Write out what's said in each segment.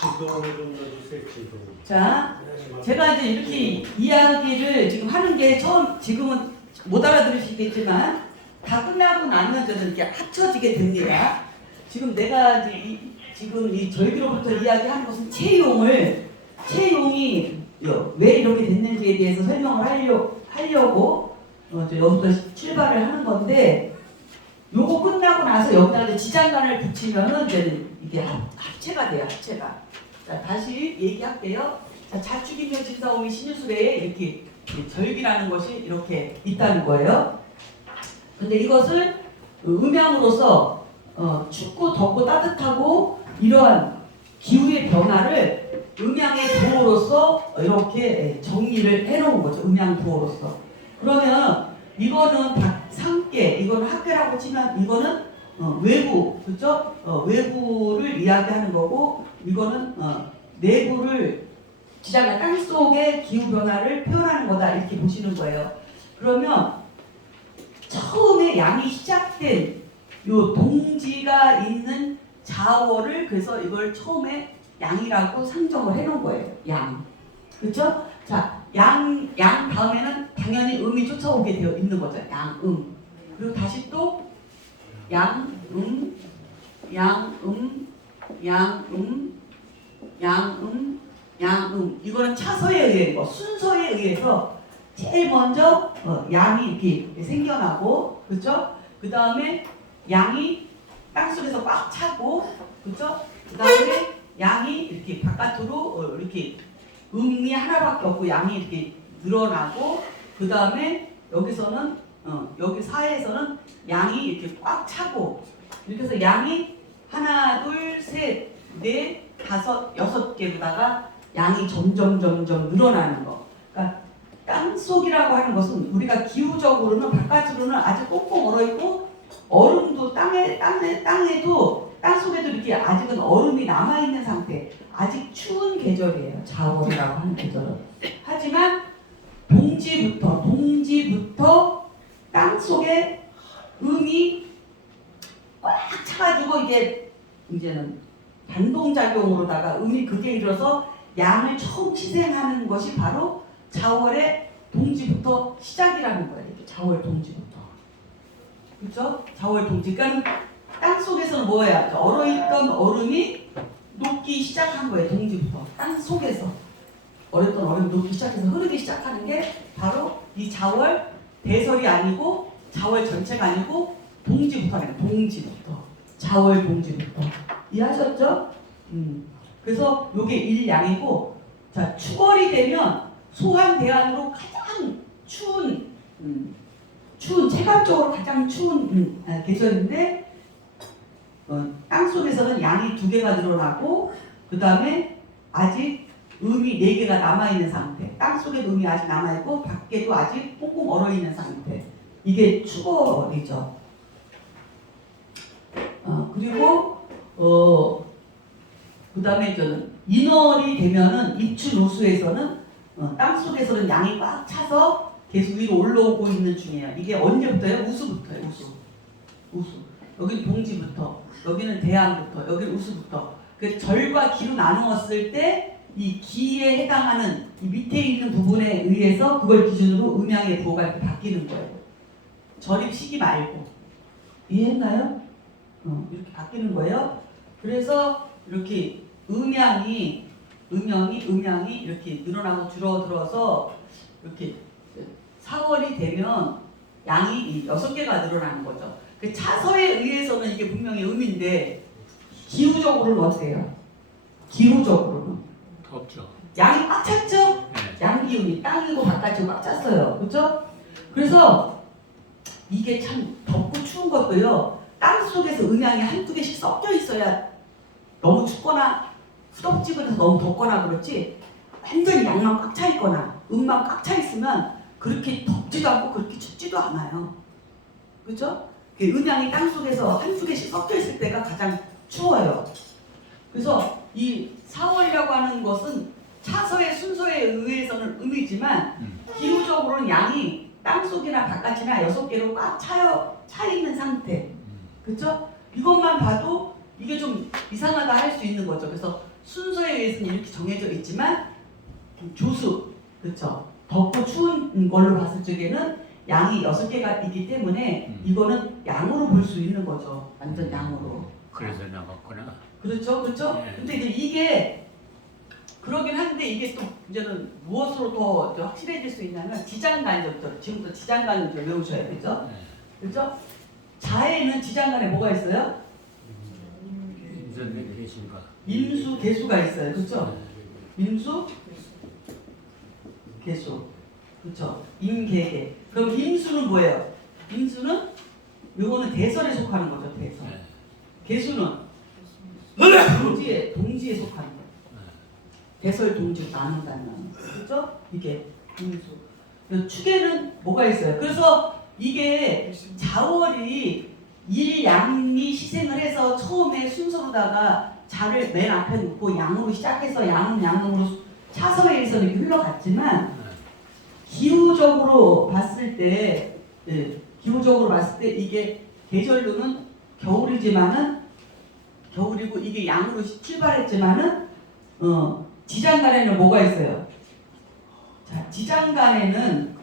지도를 좀 넣어주세요. 지도. 자, 제가 이제 이렇게 이야기를 지금 하는 게 지금은 못 알아들으시겠지만 다 끝나고 나면 저는 이렇게 합쳐지게 됩니다. 지금 내가 이제 지금 이 절기로부터 이야기하는 것은 채용이 왜 이렇게 됐는지에 대해서 설명을 하려고 여기서 출발을 하는 건데, 요거 끝나고 나서 여기다 이제 지장간을 붙이면은 이제 이게 합체가 돼요. 합체가. 자, 다시 얘기할게요. 자, 자축인묘 진사오미 신유술에 이렇게 절기라는 것이 이렇게 있다는 거예요. 근데 이것을 음양으로서 춥고 덥고 따뜻하고 이러한 기후의 변화를 음양의 도로로서 이렇게 정리를 해놓은 거죠. 음양 도로로서. 그러면 이거는 상계, 이거는 학계라고 치면 이거는 외부, 그죠? 외부를 이야기하는 거고, 이거는 내부를 지장간 땅 속의 기후 변화를 표현하는 거다, 이렇게 보시는 거예요. 그러면 처음에 양이 시작된 요 동지가 있는 자월을, 그래서 이걸 처음에 양이라고 상정을 해놓은 거예요. 양, 그렇죠? 자, 양 다음에는 당연히 음이 쫓아오게 되어 있는 거죠. 양음. 그리고 다시 또 양음, 양음, 양음, 양음, 양음. 이거는 차서에 의해, 순서에 의해서 제일 먼저 양이 이렇게 생겨나고, 그렇죠? 그 다음에 양이 땅속에서 꽉 차고, 그렇죠? 그 다음에 양이 이렇게 바깥으로 이렇게 음이 하나밖에 없고 양이 이렇게 늘어나고, 그 다음에 여기서는 여기 사회에서는 양이 이렇게 꽉 차고, 이렇게 해서 양이 하나, 둘, 셋, 넷, 다섯, 여섯 개로다가 양이 점점 늘어나는 거. 그러니까 땅속이라고 하는 것은 우리가 기후적으로는 바깥으로는 아직 꽁꽁 얼어 있고, 얼음도 땅에도 땅속에도 이렇게 아직은 얼음이 남아 있는 상태. 아직 추운 계절이에요. 자월이라고 하는 계절은. 하지만 동지부터 땅속에 음이 꽉 차가지고 이게 이제는 반동작용으로다가 음이 극에 이르러서 양을 처음 희생하는 것이 바로 자월의 동지부터 시작이라는 거예요. 자월 동지부터. 그렇죠? 자월 동지. 그러니까 땅 속에서는 뭐예요? 얼어있던 얼음이 녹기 시작한 거예요. 동지부터. 땅 속에서 얼었던 얼음이 녹기 시작해서 흐르기 시작하는 게 바로 이 자월, 대설이 아니고 자월 전체가 아니고 동지부터네요. 동지부터. 자월 동지부터. 이해하셨죠? 그래서 요게 일양이고, 자, 추월이 되면 소환대한으로 가장 추운 체감적으로 가장 추운 계절인데, 땅속에서는 양이 2개가 늘어나고, 그 다음에 아직 음이 4개가 남아있는 상태. 땅속에도 음이 아직 남아있고 밖에도 아직 꽁꽁 얼어있는 상태. 이게 추월이죠. 그리고 그 다음에 저는 인월이 되면은 입추노수에서는 땅속에서는 양이 꽉 차서 계속 위로 올라오고 있는 중이에요. 이게 언제부터요? 우수부터예요. 우수. 여기는 동지부터, 여기는 대양부터, 여기는 우수부터. 그 절과 기로 나누었을 때 이 기에 해당하는 이 밑에 있는 부분에 의해서 그걸 기준으로 음양의 부호가 이렇게 바뀌는 거예요. 절입 시기 말고. 이해했나요? 이렇게 바뀌는 거예요. 그래서 이렇게 음양이 이렇게 늘어나고 줄어들어서 이렇게 4월이 되면 양이 6개가 늘어나는 거죠. 그 차서에 의해서는 이게 분명히 음인데, 기후적으로는 어때요? 기후적으로는 없죠. 양이 꽉 찼죠? 양기운이 땅이고 바깥이고 꽉 찼어요. 그렇죠? 그래서 이게 참 덥고 추운 것도요, 땅 속에서 음양이 한두 개씩 섞여 있어야, 너무 춥거나 후덥지근해서 너무 덥거나 그렇지, 완전히 양만 꽉 차 있거나 음만 꽉 차 있으면 그렇게 덥지도 않고 그렇게 춥지도 않아요. 그렇죠? 음양이 땅 속에서 한두 개씩 섞여 있을 때가 가장 추워요. 그래서 이 4월이라고 하는 것은 차서의 순서에 의해서는 음이지만 기후적으로는 양이 땅속이나 바깥이나 6개로 꽉 차 있는 상태. 그렇죠? 이것만 봐도 이게 좀 이상하다 할 수 있는 거죠. 그래서 순서에 의해서는 이렇게 정해져 있지만 조수, 그렇죠? 덥고 추운 걸로 봤을 적에는 양이 6개가 있기 때문에 이거는 양으로 볼 수 있는 거죠. 완전 양으로. 그래서 나갔구나. 그렇죠, 그렇죠. 네. 근데 이제 이게 그러긴 한데 이게 또 이제는 무엇으로 더 확실해질 수 있냐면 지장간이죠. 지금부터 지장간을 좀 외우셔야 되죠. 네. 그렇죠? 자에는 지장간에 뭐가 있어요? 인선에 계신가? 임수, 개수가 있어요. 그렇죠? 임수, 개수. 그렇죠? 임계계. 그럼 임수는 뭐예요? 임수는 요거는 대설에 속하는 거죠. 대설. 네. 개수는 동지에 속하는 거예요. 대설 동지 나눈다면. 그렇죠? 이게 임수. 축에는 뭐가 있어요? 그래서 이게 자월이 일양이 희생을 해서 처음에 순서로다가 자를 맨 앞에 놓고 양으로 시작해서 양으로 차서에 의해서 이렇게 흘러갔지만 기후적으로 봤을 때 이게 계절로는 겨울이지만은 겨울이고 이게 양으로 출발했지만은 지장간에는 뭐가 있어요? 자, 지장간에는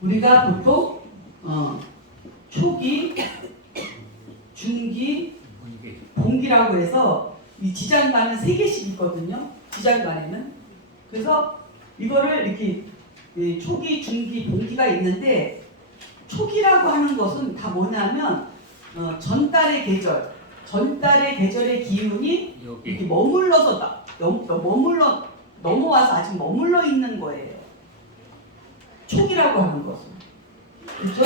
우리가 보통 초기, 중기, 봉기라고 해서 이 지장간은 3개씩 있거든요. 지장간에는. 그래서 이거를 이렇게 초기, 중기, 봉기가 있는데 초기라고 하는 것은 다 뭐냐면 전달의 계절의 기운이 이렇게 넘어와서 아직 머물러 있는 거예요. 초기라고 하는 것은. 그렇죠?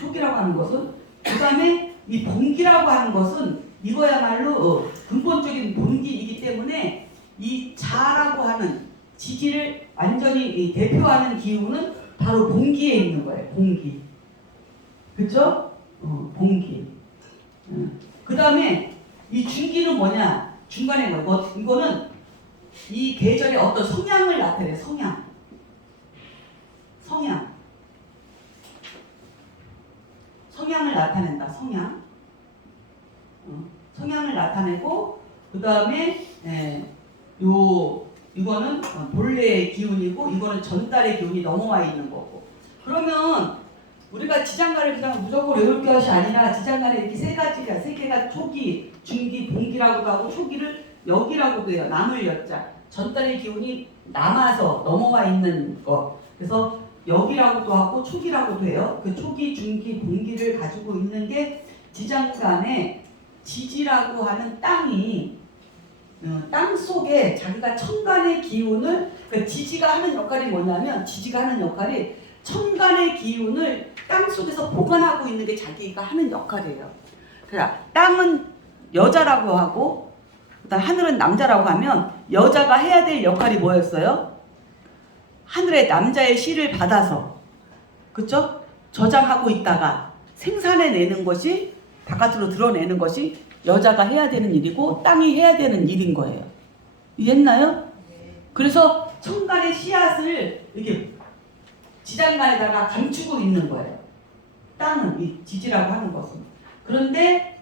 초기라고 하는 것은. 그 다음에 이 봉기라고 하는 것은 이거야말로 근본적인 봉기이기 때문에 이 자라고 하는 지지를 완전히 대표하는 기운은 바로 봉기에 있는 거예요. 봉기. 그렇죠? 봉기. 그 다음에 이 중기는 뭐냐? 중간에 뭐 이거는 이 계절의 어떤 성향을 나타내요. 성향. 성향을 나타낸다. 성향을 나타내고 그 다음에 이거는 본래의 기운이고 이거는 전달의 기운이 넘어와 있는 거고. 그러면 우리가 지장간을 그냥 무조건 외울 것이 아니라 지장간에 이렇게 세 개가 초기, 중기, 봉기라고도 하고 초기를 여기라고도 해요. 남을 여자. 전달의 기운이 남아서 넘어와 있는 거. 그래서 여기라고도 하고 초기라고도 해요. 그 초기, 중기, 봉기를 가지고 있는 게 지장간에 지지라고 하는 땅이 땅 속에 자기가 천간의 기운을 지지가 하는 역할이 뭐냐면 천간의 기운을 땅 속에서 보관하고 있는 게 자기가 하는 역할이에요. 그러니까 땅은 여자라고 하고 그다음 하늘은 남자라고 하면 여자가 해야 될 역할이 뭐였어요? 하늘의 남자의 씨를 받아서 그렇죠? 저장하고 있다가 생산해내는 것이 바깥으로 드러내는 것이 여자가 해야 되는 일이고 땅이 해야 되는 일인 거예요. 이해했나요? 그래서 천간의 씨앗을 이렇게 지장간에다가 감추고 있는 거예요. 땅은 이 지지라고 하는 것은. 그런데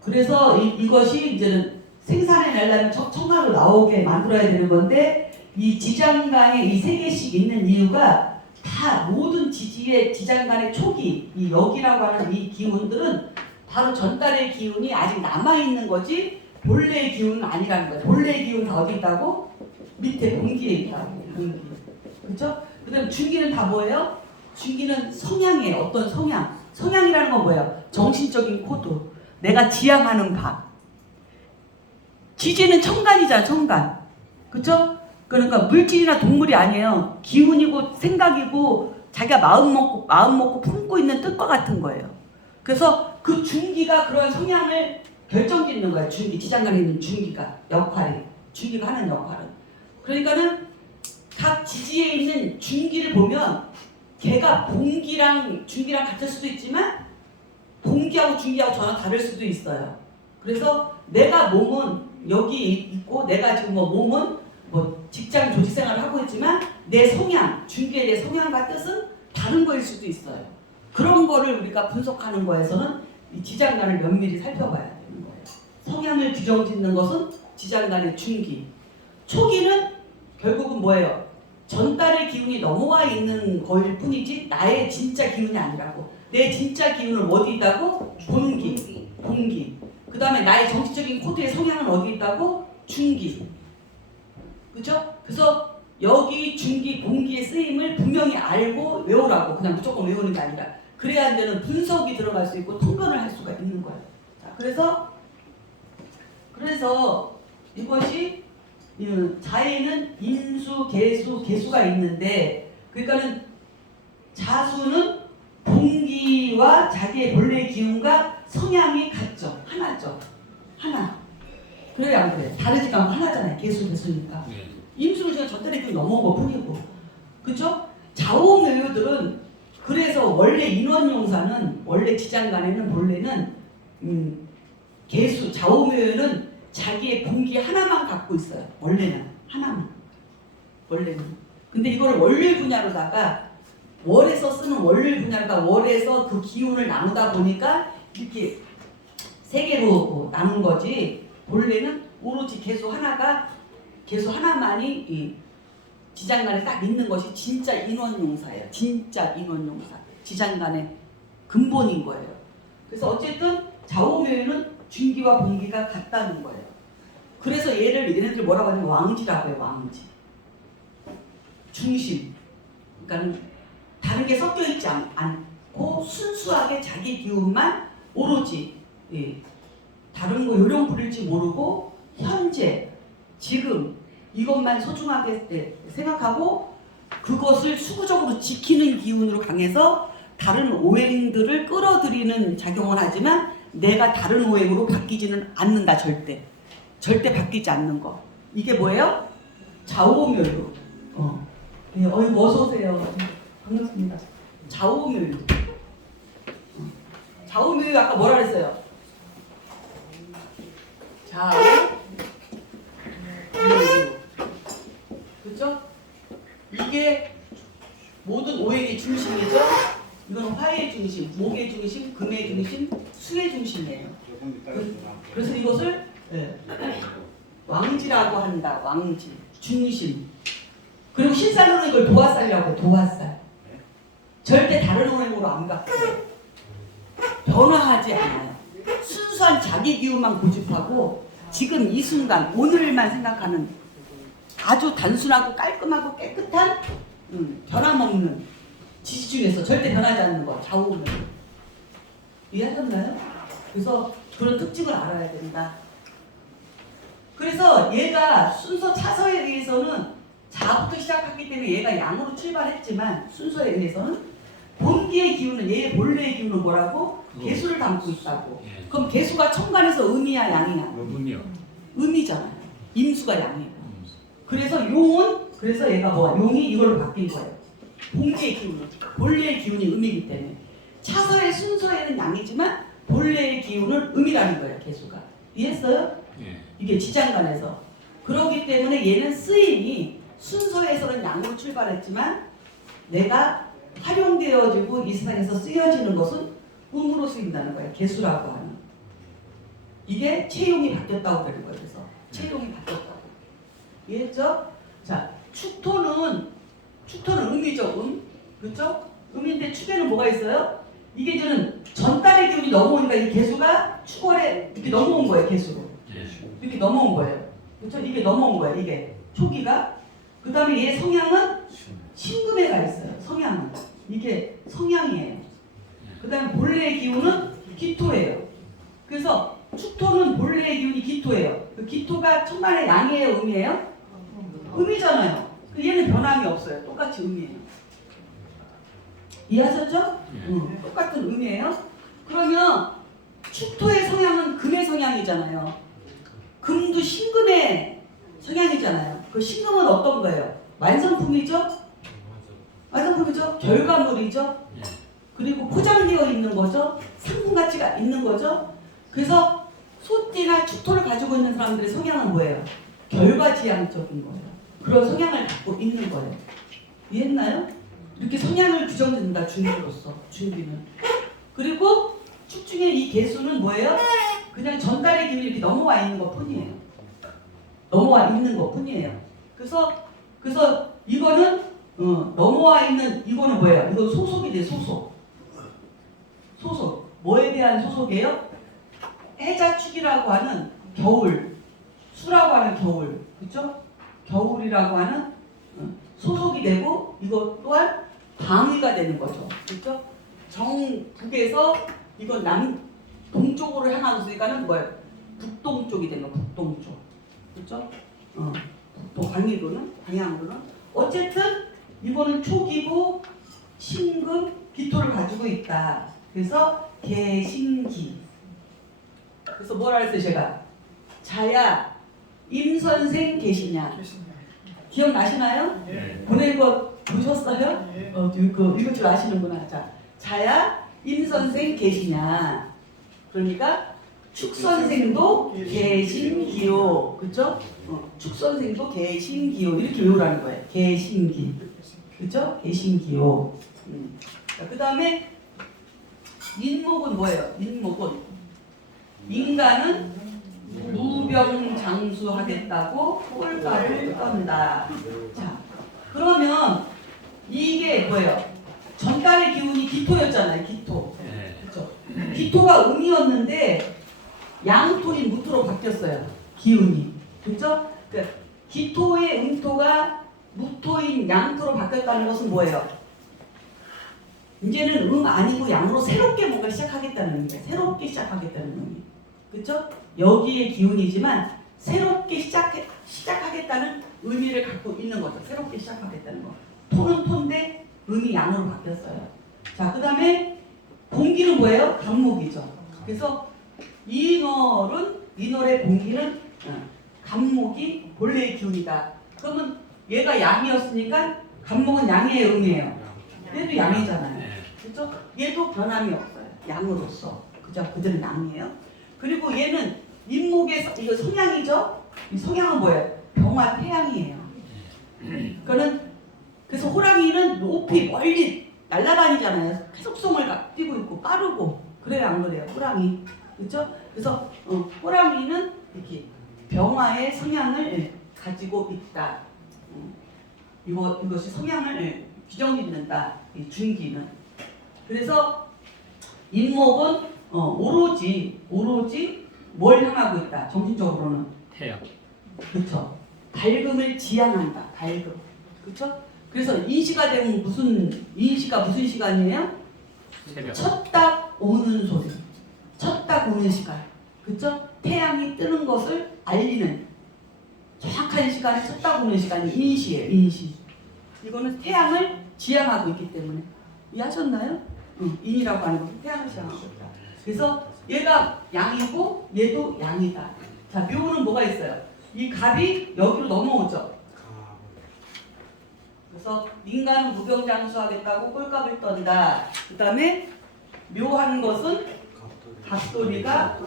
그래서 이것이 이제는 생산해내려면 천간으로 나오게 만들어야 되는 건데 이 지장간에 이 3개씩 있는 이유가 다 모든 지장간의 초기 이 여기라고 하는 이 기운들은 바로 전달의 기운이 아직 남아있는 거지 본래의 기운은 아니라는 거예요. 본래의 기운은 다 어디 있다고? 밑에 봉기에 있다고. 봉기. 그렇죠? 그 다음에 중기는 다 뭐예요? 중기는 성향이에요. 어떤 성향. 성향이라는 건 뭐예요? 정신적인 코드. 내가 지향하는 바. 지지는 천간이잖아. 천간. 그렇죠? 그러니까 물질이나 동물이 아니에요. 기운이고 생각이고 자기가 마음 먹고 품고 있는 뜻과 같은 거예요. 그래서 그 중기가 그런 성향을 결정짓는 거예요. 중기, 지장간에 있는 중기가 중기가 하는 역할은. 그러니까는 각 지지에 있는 중기를 보면 걔가 봉기랑 중기랑 같을 수도 있지만 봉기하고 중기하고 전혀 다를 수도 있어요. 그래서 내가 몸은 여기 있고 내가 지금 몸은 직장 조직 생활을 하고 있지만 내 성향, 중기에 대해 성향과 뜻은 다른 거일 수도 있어요. 그런 거를 우리가 분석하는 거에서는 이 지장간을 면밀히 살펴봐야 되는 거예요. 성향을 규정짓는 것은 지장간의 중기. 초기는 결국은 뭐예요? 전달의 기운이 넘어와 있는 거일 뿐이지 나의 진짜 기운이 아니라고. 내 진짜 기운은 어디 있다고? 본기, 본기. 그 다음에 나의 정치적인 코드의 성향은 어디 있다고? 중기. 그죠? 그래서 여기 중기, 본기의 쓰임을 분명히 알고 외우라고. 그냥 무조건 외우는 게 아니라. 그래야 이제는 분석이 들어갈 수 있고 통변을 할 수가 있는 거예요. 자, 그래서 이것이 자에는 인수, 개수, 개수가 있는데, 그러니까는 자수는 본기와 자기의 본래의 기운과 성향이 같죠. 하나죠. 하나. 그래요, 안 그래? 다르지가 않고 하나잖아요. 개수니까. 임수는 그냥 전달의 기운이 넘어온 것 뿐이고. 그죠? 좌우묘유들은 그래서 원래 인원용사는 원래 지장간에는 본래는 개수, 좌우묘유는 자기의 본기 하나만 갖고 있어요. 원래는 하나만. 원래는. 근데 이걸 월요일 분야로다가 월에서 쓰는 월요일 분야로다가 월에서 그 기운을 나누다 보니까 이렇게 세 개로 나눈 거지. 본래는 오로지 개수 하나만이 이 지장간에 딱 있는 것이 진짜 인원용사예요. 진짜 인원용사. 지장간의 근본인 거예요. 그래서 어쨌든 좌우묘유는 중기와 본기가 같다는 거예요. 그래서 얘네들 뭐라고 하냐면 왕지라고 해요. 왕지. 중심. 그러니까 다른 게 섞여 있지 않고 순수하게 자기 기운만 오로지 다른 거 요령 부릴지 모르고 현재 지금 이것만 소중하게 생각하고 그것을 수구적으로 지키는 기운으로 강해서 다른 오행들을 끌어들이는 작용을 하지만 내가 다른 오행으로 바뀌지는 않는다. 절대 바뀌지 않는 거. 이게 뭐예요? 좌우묘유. 네, 어서 오세요. 반갑습니다. 좌우묘유. 좌우묘유 아까 뭐라 그랬어요? 좌우묘유. 그렇죠? 이게 모든 오행의 중심이죠. 이건 화의 중심, 목의 중심, 금의 중심, 수의 중심이에요. 그래서 이것을 왕지라고 한다. 왕지, 중심. 그리고 실살로는 이걸 도화살이라고 해요. 도화살. 절대 다른 오행으로 안 바뀌어요. 변화하지 않아요. 순수한 자기 기운만 고집하고 지금 이 순간 오늘만 생각하는 아주 단순하고 깔끔하고 깨끗한 변함없는 지시 중에서 절대 변하지 않는 거. 좌우면 이해하셨나요? 그래서 그런 특징을 알아야 된다. 그래서 얘가 순서 차서에 의해서는 자부터 시작했기 때문에 얘가 양으로 출발했지만 순서에 의해서는 본기의 기운은 얘의 본래의 기운은 뭐라고? 개수를 담고 있다고. 그럼 개수가 천간에서 음이야 양이야? 음이잖아요. 임수가 양이고. 그래서 용은 그래서 얘가 뭐야? 용이 이걸로 바뀐 거예요. 본기의 기운은 본래의 기운이 음이기 때문에 차서의 순서에는 양이지만 본래의 기운은 음이라는 거예요. 개수가. 이해했어요? 이게 지장간에서. 그렇기 때문에 얘는 쓰임이 순서에서는 양으로 출발했지만 내가 활용되어지고 이 세상에서 쓰여지는 것은 음으로 쓰인다는 거예요. 개수라고 하는. 이게 체용이 바뀌었다고 그러는 거예요. 그래서 체용이 바뀌었다고. 이해했죠? 자, 축토는 음이죠. 그렇죠? 음인데 축에는 뭐가 있어요? 이게 저는 전달의 기운이 넘어오니까 이 개수가 축월에 이렇게 넘어온 거예요. 개수로. 이렇게 넘어온 거예요. 그렇죠? 이게 넘어온 거예요. 이게 초기가. 그 다음에 얘 성향은 신금에가 있어요. 성향은. 이게 성향이에요. 그 다음에 본래의 기운은 기토예요. 그래서 축토는 본래의 기운이 기토예요. 그 기토가 천간의 양이에요? 음이에요? 음이잖아요. 얘는 변함이 없어요. 똑같이 음이에요. 이해하셨죠? 똑같은 음이에요. 그러면 축토의 성향은 금의 성향이잖아요. 금도 신금의 성향이잖아요. 그 신금은 어떤 거예요? 완성품이죠? 완성품이죠? 결과물이죠? 그리고 포장되어 있는 거죠? 상품 가치가 있는 거죠? 그래서 소띠나 축토를 가지고 있는 사람들의 성향은 뭐예요? 결과지향적인 거예요. 그런 성향을 갖고 있는 거예요. 이해했나요? 이렇게 성향을 규정짓는다. 중기로서. 중기는. 그리고 축 중에 이 개수는 뭐예요? 그냥 전달의 기운이 이렇게 이렇게 넘어와 있는 것 뿐이에요. 넘어와 있는 것 뿐이에요. 그래서 이거는 넘어와 있는 이거는 뭐예요? 이건 소속이 돼. 소속. 뭐에 대한 소속이에요? 해자축이라고 하는 겨울, 수라고 하는 겨울, 그렇죠? 겨울이라고 하는 소속이 되고 이것 또한 방위가 되는 거죠, 그렇죠? 정북에서 이건 동쪽으로 향하고 있으니까는 뭐예요? 북동쪽이 되는 거, 북동쪽, 그렇죠? 북동 방향으로는 어쨌든 이거는 초기고 신금 기토를 가지고 있다. 그래서 개신기. 그래서 뭐라 했어요 제가? 자야 임선생 계시냐? 기억나시나요? 네. 보낸 거 보셨어요? 예. 읽을 줄 아시는구나. 자, 자야 임선생 계시냐? 그러니까 축선생도 개신기요. 그렇죠? 축선생도 개신기요. 이렇게 외우라는 거예요. 개신기. 그렇죠? 개신기요. 그 다음에 인목은 뭐예요? 인목은 인간은 무병장수하겠다고 꼴값을 떤다. 자, 그러면 이게 뭐예요? 전달의 기운이 기토였잖아요. 기토. 그렇죠? 기토가 음이었는데 양토인 무토로 바뀌었어요. 기운이. 그렇죠? 그러니까 기토의 음토가 무토인 양토로 바뀌었다는 것은 뭐예요? 이제는 아니고 양으로 새롭게 뭔가 시작하겠다는 의미예요. 새롭게 시작하겠다는 의미. 그렇죠? 여기에 기운이지만 새롭게 시작하겠다는 의미를 갖고 있는 거죠. 새롭게 시작하겠다는 거. 토는 토인데 음이 양으로 바뀌었어요. 자, 그 다음에 공기는 뭐예요? 간목이죠. 그래서 이널의 공기는 간목이 본래의 기운이다. 그러면 얘가 양이었으니까 간목은 양의 음이에요. 얘도 양이잖아요. 그렇죠? 얘도 변함이 없어요. 양으로서. 그죠? 그들은 양이에요. 그리고 얘는 인목에서 이거 성향이죠? 이 성향은 뭐예요? 병화 태양이에요. 그래서 호랑이는 높이 멀리 날아다니잖아요. 속성을 띠고 있고 빠르고 그래요, 안 그래요? 호랑이. 그렇죠? 그래서 호랑이는 이렇게 병화의 성향을 가지고 있다. 이것이 성향을 규정짓는다. 이 중기는. 그래서 인목은 오로지 뭘 향하고 있다. 정신적으로는 태양. 그렇죠. 밝음을 지향한다. 밝음. 그렇죠? 그래서 인시가 되면 인시가 무슨 시간이에요? 새벽. 첫딱 오는 소리. 첫딱 오는 시간. 그렇죠? 태양이 뜨는 것을 알리는 정확한 시간에 첫딱 오는 시간이 인시예요. 인시. 이거는 태양을 지향하고 있기 때문에 이해하셨나요? 인이라고 하는 것은 태양을 지향하고 있다. 그래서 얘가 양이고 얘도 양이다. 자, 묘는 뭐가 있어요? 이 갑이 여기로 넘어오죠. 그래서 인간은 무병장수하겠다고 꼴값을 떤다. 그 다음에 묘한 것은 갑돌이가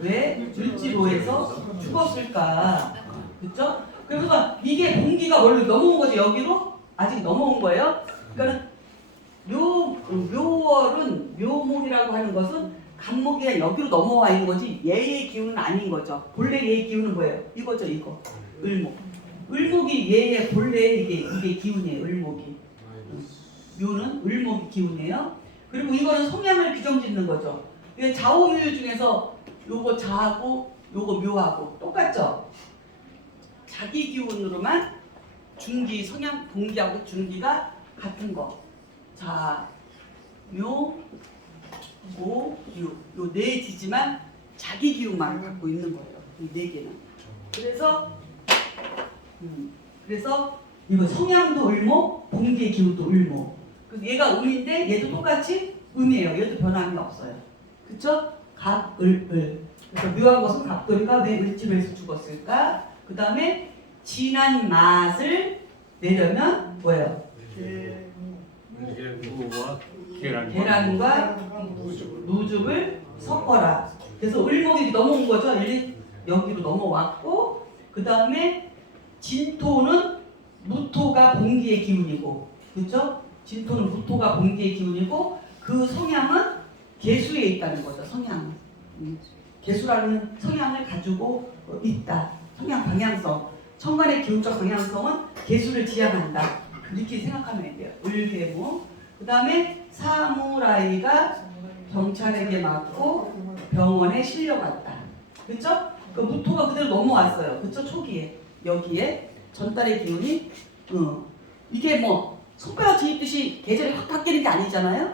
왜 을지로에서 죽었을까? 그렇죠? 그래서 이게 공기가 원래 넘어온 거지. 여기로 아직 넘어온 거예요. 그러니까 묘월은 묘목이라고 하는 것은 간목이 여기로 넘어와 있는 거지 얘의 기운은 아닌 거죠. 본래 얘의 기운은 뭐예요? 이거죠, 이거. 을목. 을목이 얘의 본래 이게 기운이에요. 을목이. 묘는 을목이 기운이에요. 그리고 이거는 성향을 규정짓는 거죠. 이게 좌우묘 중에서 요거 자하고 요거 묘하고 똑같죠. 자기 기운으로만 중기 성향 공기하고 중기가 같은 거. 자, 묘, 모, 유. 요 네 지지만 자기 기운만 갖고 있는 거예요. 이 네 개는. 그래서 이거 성향도 을목, 공기의 기운도 을목. 그래서 얘가 음인데 얘도 똑같이 음이에요. 얘도 변함이 없어요. 그쵸? 갑, 을. 그래서 묘한 것은 갑돌이가 왜 을집에서 죽었을까? 그 다음에 진한 맛을 내려면 뭐예요? 무와 계란과 누죽을 섞어라. 그래서 을목이 넘어온 거죠. 여기로 넘어왔고 그 다음에 진토는 무토가 공기의 기운이고 그렇죠? 진토는 무토가 공기의 기운이고 그 성향은 개수에 있다는 거죠. 성향. 개수라는 성향을 가지고 있다. 성향 방향성. 천간의 기운적 방향성은 개수를 지향한다. 이렇게 생각하면 돼요. 을개무. 그 다음에 사무라이가 경찰에게 맞고 병원에 실려갔다. 그쵸? 그 무토가 그대로 넘어왔어요. 그쵸? 초기에. 여기에 전달의 기운이 이게 뭐 손가락 뒤집듯이 계절이 확 바뀌는 게 아니잖아요.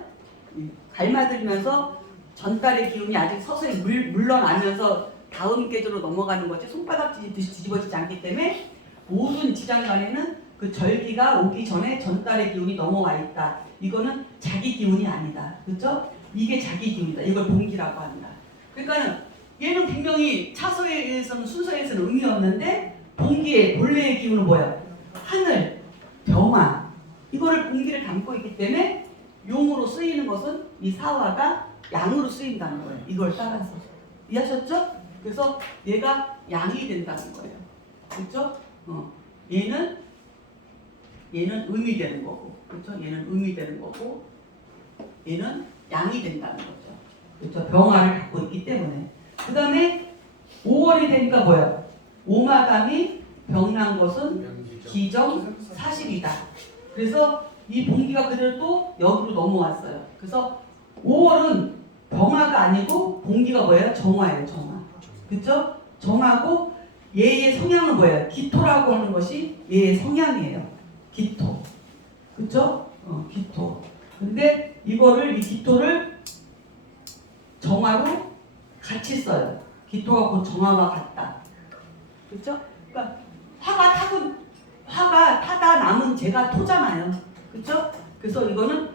갈마들면서 전달의 기운이 아직 서서히 물러나면서 다음 계절로 넘어가는 거지 손바닥 뒤집듯이 뒤집어지지 않기 때문에 모든 지장간에는 그 절기가 오기 전에 전달의 기운이 넘어와 있다. 이거는 자기 기운이 아니다. 그렇죠? 이게 자기 기운이다. 이걸 봉기라고 한다. 그러니까는 얘는 분명히 차서에 의해서는 순서에서는 의미 없는데 봉기의 본래의 기운은 뭐야? 하늘, 병화. 이거를 봉기를 담고 있기 때문에 용으로 쓰이는 것은 이 사화가 양으로 쓰인다는 거예요. 이걸 따라서. 이해하셨죠? 그래서 얘가 양이 된다는 거예요. 그렇죠? 얘는 음이 되는 거고, 그렇죠? 얘는 음이 되는 거고, 얘는 양이 된다는 거죠. 그렇죠? 병화를 갖고 있기 때문에. 그 다음에 5월이 되니까 뭐야? 오마담이 병난 것은 기정 사실이다. 그래서 이 봉기가 그대로 또 여기로 넘어왔어요. 그래서 5월은 병화가 아니고 봉기가 뭐예요? 정화예요, 정화. 그렇죠? 정화고 얘의 성향은 뭐예요? 기토라고 하는 것이 얘의 성향이에요. 기토. 그렇죠? 기토. 근데 이거를 이 기토를 정화로 같이 써요. 기토가 곧 정화와 같다. 그렇죠? 그러니까 화가 타다 남은 제가 토잖아요. 그렇죠? 그래서 이거는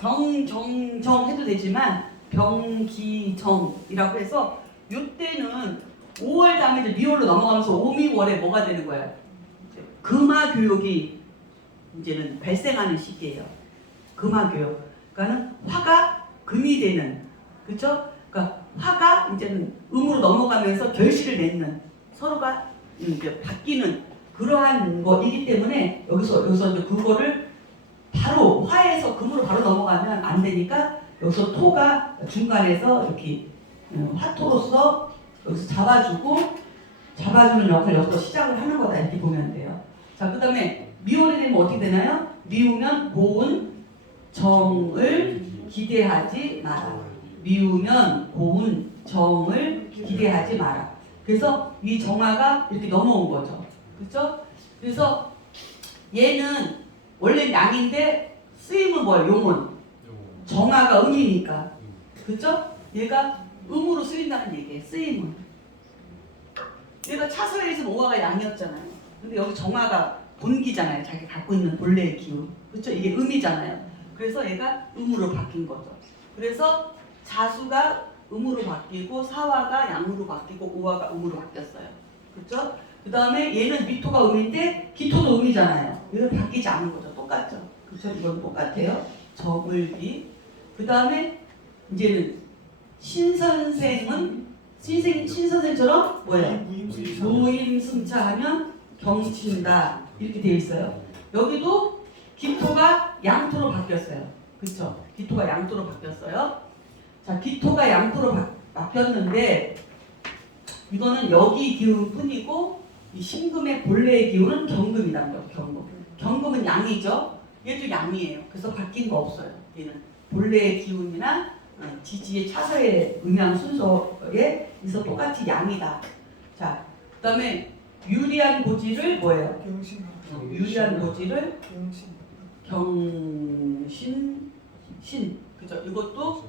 병정정 해도 되지만 병기정이라고 해서 이때는 5월 다음에 이제 미월로 넘어가면서 오미월에 뭐가 되는 거예요? 금화교육이 이제는 발생하는 시기예요. 금화교육. 그러니까는 화가 금이 되는, 그렇죠? 그러니까 화가 이제는 음으로 넘어가면서 결실을 맺는, 서로가 이제 바뀌는 그러한 거이기 때문에 여기서 이제 그거를 바로 화에서 금으로 바로 넘어가면 안 되니까 여기서 토가 중간에서 이렇게 화토로서 여기서 잡아주는 역할을 여기서 시작을 하는 거다 이렇게 보면 돼요. 자, 그 다음에 미월이 되면 어떻게 되나요? 미우면 고운 정을 기대하지 마라. 미우면 고운 정을 기대하지 마라. 그래서 이 정화가 이렇게 넘어온 거죠. 그렇죠? 그래서 얘는 원래 양인데 쓰임은 뭐예요? 용은 정화가 음이니까. 그렇죠? 얘가 음으로 쓰인다는 얘기예요. 쓰임은. 얘가 차서에서는 오화가 양이었잖아요. 근데 여기 정화가 본기잖아요. 자기 갖고 있는 본래의 기운. 그렇죠? 이게 음이잖아요. 그래서 얘가 음으로 바뀐 거죠. 그래서 자수가 음으로 바뀌고 사화가 양으로 바뀌고 오화가 음으로 바뀌었어요. 그렇죠? 그 다음에 얘는 미토가 음인데 기토도 음이잖아요. 얘는 바뀌지 않은 거죠. 똑같죠. 그렇죠? 이건 똑같아요. 정을기. 그 다음에 이제는 신선생은 신선생처럼 뭐예요? 무임승차하면 경친다 이렇게 되어 있어요. 여기도 기토가 양토로 바뀌었어요. 그렇죠? 기토가 양토로 바뀌었어요. 자, 기토가 양토로 바뀌었는데 이거는 여기 기운 뿐이고 이 신금의 본래의 기운은 경금이라는 거예요. 경금. 경금은 양이죠. 얘도 양이에요. 그래서 바뀐 거 없어요. 얘는 본래의 기운이나 지지의 차서의 음양 순서에 있어 똑같이 양이다. 자, 그 다음에 유리한 고지를 뭐예요? 유리한 고지를 경신, 신. 그죠? 이것도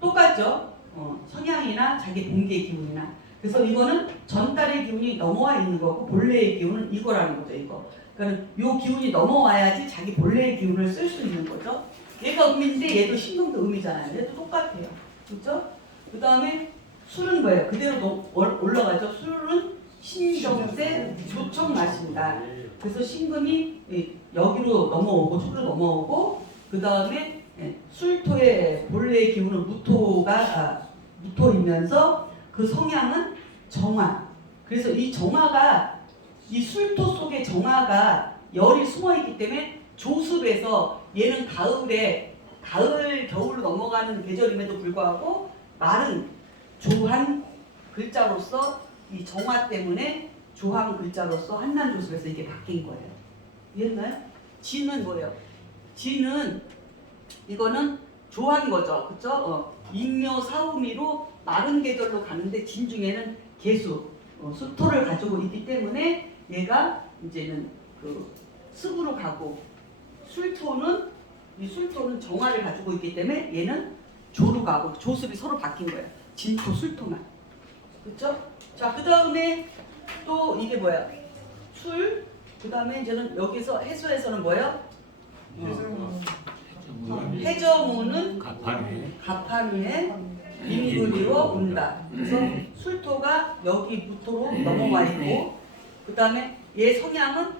똑같죠? 성향이나 자기 본계의 기운이나. 그래서 이거는 전달의 기운이 넘어와 있는 거고 본래의 기운은 이거라는 거죠. 이거. 그러니까 요 기운이 넘어와야지 자기 본래의 기운을 쓸 수 있는 거죠. 얘가 음인데 얘도 신금도 음이잖아요. 얘도 똑같아요. 그렇죠? 그 다음에 술은 뭐예요? 그대로 올라가죠. 술은 신정세 조청 마신다. 그래서 신금이 여기로 넘어오고 초로 넘어오고 그 다음에 술토의 본래의 기운은 무토이면서 그 성향은 정화. 그래서 이 정화가 이 술토 속의 정화가 열이 숨어있기 때문에 조습에서 얘는 가을 겨울로 넘어가는 계절임에도 불구하고 말은 조한 글자로서 이 정화 때문에 조항 글자로서 한난조술에서 이게 바뀐 거예요. 이해했나요? 지는 뭐예요? 지는 이거는 조한 거죠. 그쵸? 인묘 사우미로 마른 계절로 가는데 진 중에는 개수, 수토를 가지고 있기 때문에 얘가 이제는 그 습으로 가고 이 술토는 정화를 가지고 있기 때문에 얘는 조로 가고 조습이 서로 바뀐 거예요. 진토, 술토만. 그쵸? 자, 그 다음에 또 이게 뭐야? 술, 그 다음에 이제는 여기서 해소에서는 뭐예요? 해저무는 가판 위에 인근이로 온다. 그래서 술토가 여기 무토로 넘어와 있고, 그 다음에 얘 성향은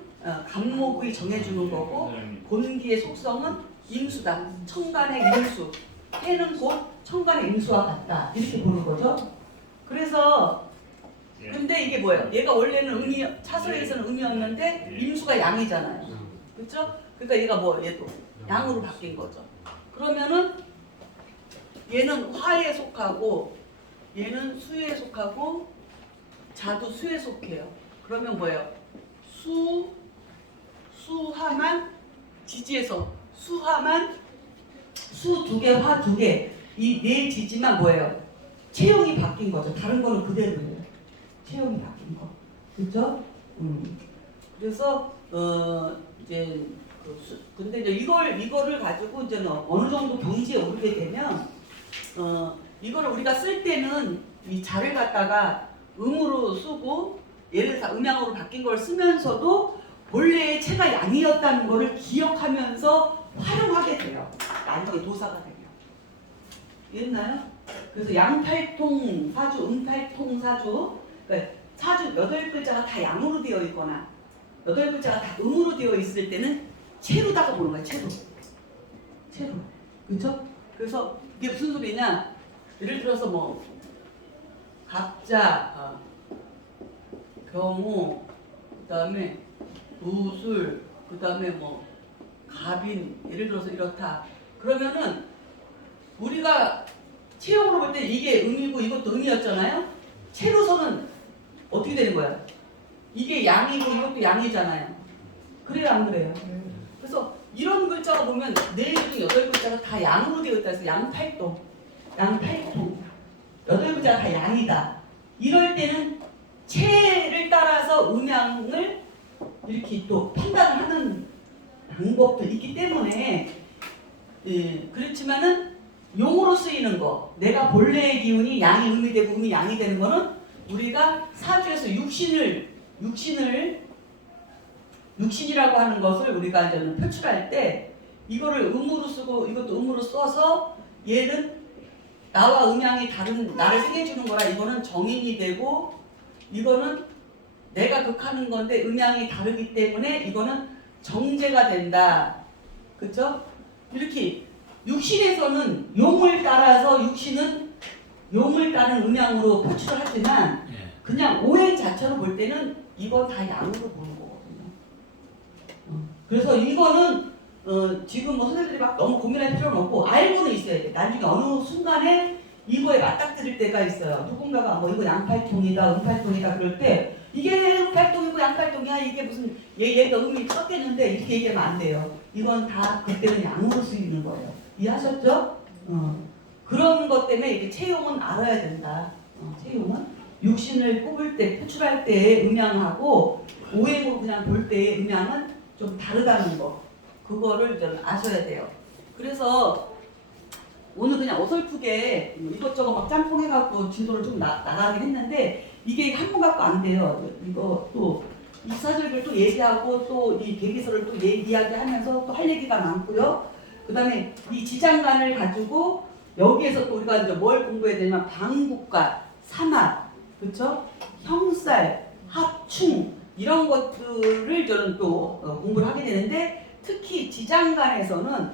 간목이 정해주는 거고, 곤기의 속성은 임수다. 천간의 임수. 해는 곧 천간의 임수와 같다. 이렇게 보는 거죠. 그래서 근데 이게 뭐예요? 얘가 원래는 음이 차서에서는 음이었는데 임수가 양이잖아요. 그렇죠? 그러니까 얘가 뭐 얘도 양으로 바뀐 거죠. 그러면은 얘는 화에 속하고 얘는 수에 속하고 자도 수에 속해요. 그러면 뭐예요? 수화만 지지에서 수화만 수 두 개, 화 두 개. 이 네 지지만 뭐예요? 체형이 바뀐 거죠. 다른 거는 그대로예요. 체형이 바뀐 거. 그렇죠? 그래서 이제 근데 이제 이거를 가지고 이제 어느 정도 경지에 오르게 되면 이거를 우리가 쓸 때는 이 자를 갖다가 음으로 쓰고 예를 들어서 음양으로 바뀐 걸 쓰면서도 본래의 체가 양이었다는 거를 기억하면서 활용하게 돼요. 나중에 도사가 되면. 이해했나요? 그래서 양팔통 사주, 음팔통 사주, 그러니까 사주 8글자가 다 양으로 되어 있거나 8글자가 다 음으로 되어 있을 때는 체로다가 보는 거야. 체로. 그렇죠? 그래서 이게 무슨 소리냐? 예를 들어서 뭐 갑자, 경호, 그다음에 무술, 그다음에 뭐 갑인, 예를 들어서 이렇다. 그러면은 우리가 체형으로 볼 때 이게 음이고 이것도 음이었잖아요. 체로서는 어떻게 되는 거야? 이게 양이고 이것도 양이잖아요. 그래요, 안 그래요? 그래서 이런 글자가 보면 4중 8글자가 다 양으로 되어 있다 해서 양팔통. 8글자가 다 양이다. 이럴 때는 체를 따라서 음양을 이렇게 또 판단을 하는 방법도 있기 때문에 그렇지만은 용으로 쓰이는 거, 내가 본래의 기운이 양이 음이 되고 음이 양이 되는 거는 우리가 사주에서 육신이라고 하는 것을 우리가 이제는 표출할 때 이거를 음으로 쓰고 이것도 음으로 써서 얘는 나와 음양이 다른 나를 생겨주는 거라 이거는 정인이 되고 이거는 내가 극하는 건데 음양이 다르기 때문에 이거는 정제가 된다. 그쵸? 이렇게 육신에서는 용을 따라서 육신은 용을 따른 음양으로 표출을 하지만 그냥 오행 자체로 볼 때는 이건 다 양으로 보는 거거든요. 그래서 이거는 지금 뭐 선생님들이 막 너무 고민할 필요는 없고 알고는 있어야 돼. 나중에 어느 순간에 이거에 맞닥뜨릴 때가 있어요. 누군가가 뭐 이거 양팔통이다, 음팔통이다 그럴 때 이게 음팔통이고 양팔통이야 이게 무슨 얘가 음이 섞였는데 이렇게 얘기하면 안 돼요. 이건 다 그때는 양으로 쓰이는 거예요. 이해하셨죠? 그런 것 때문에 이게 체용은 알아야 된다. 체용은 육신을 뽑을 때 표출할 때의 음양하고 오행으로 그냥 볼 때의 음양은 좀 다르다는 거. 그거를 좀 아셔야 돼요. 그래서 오늘 그냥 어설프게 이것저것 막 짬뽕해갖고 진도를 좀 나가긴 했는데 이게 한 번 갖고 안 돼요. 이거 또 이 사절을 또 얘기하고 또 이 대기설을 또 이야기하면서 또 할 얘기가 많고요. 그 다음에 이 지장간을 가지고 여기에서 또 우리가 이제 뭘 공부해야 되냐면 방국과 삼합, 그렇죠? 형살, 합충 이런 것들을 저는 또 공부를 하게 되는데 특히 지장간에서는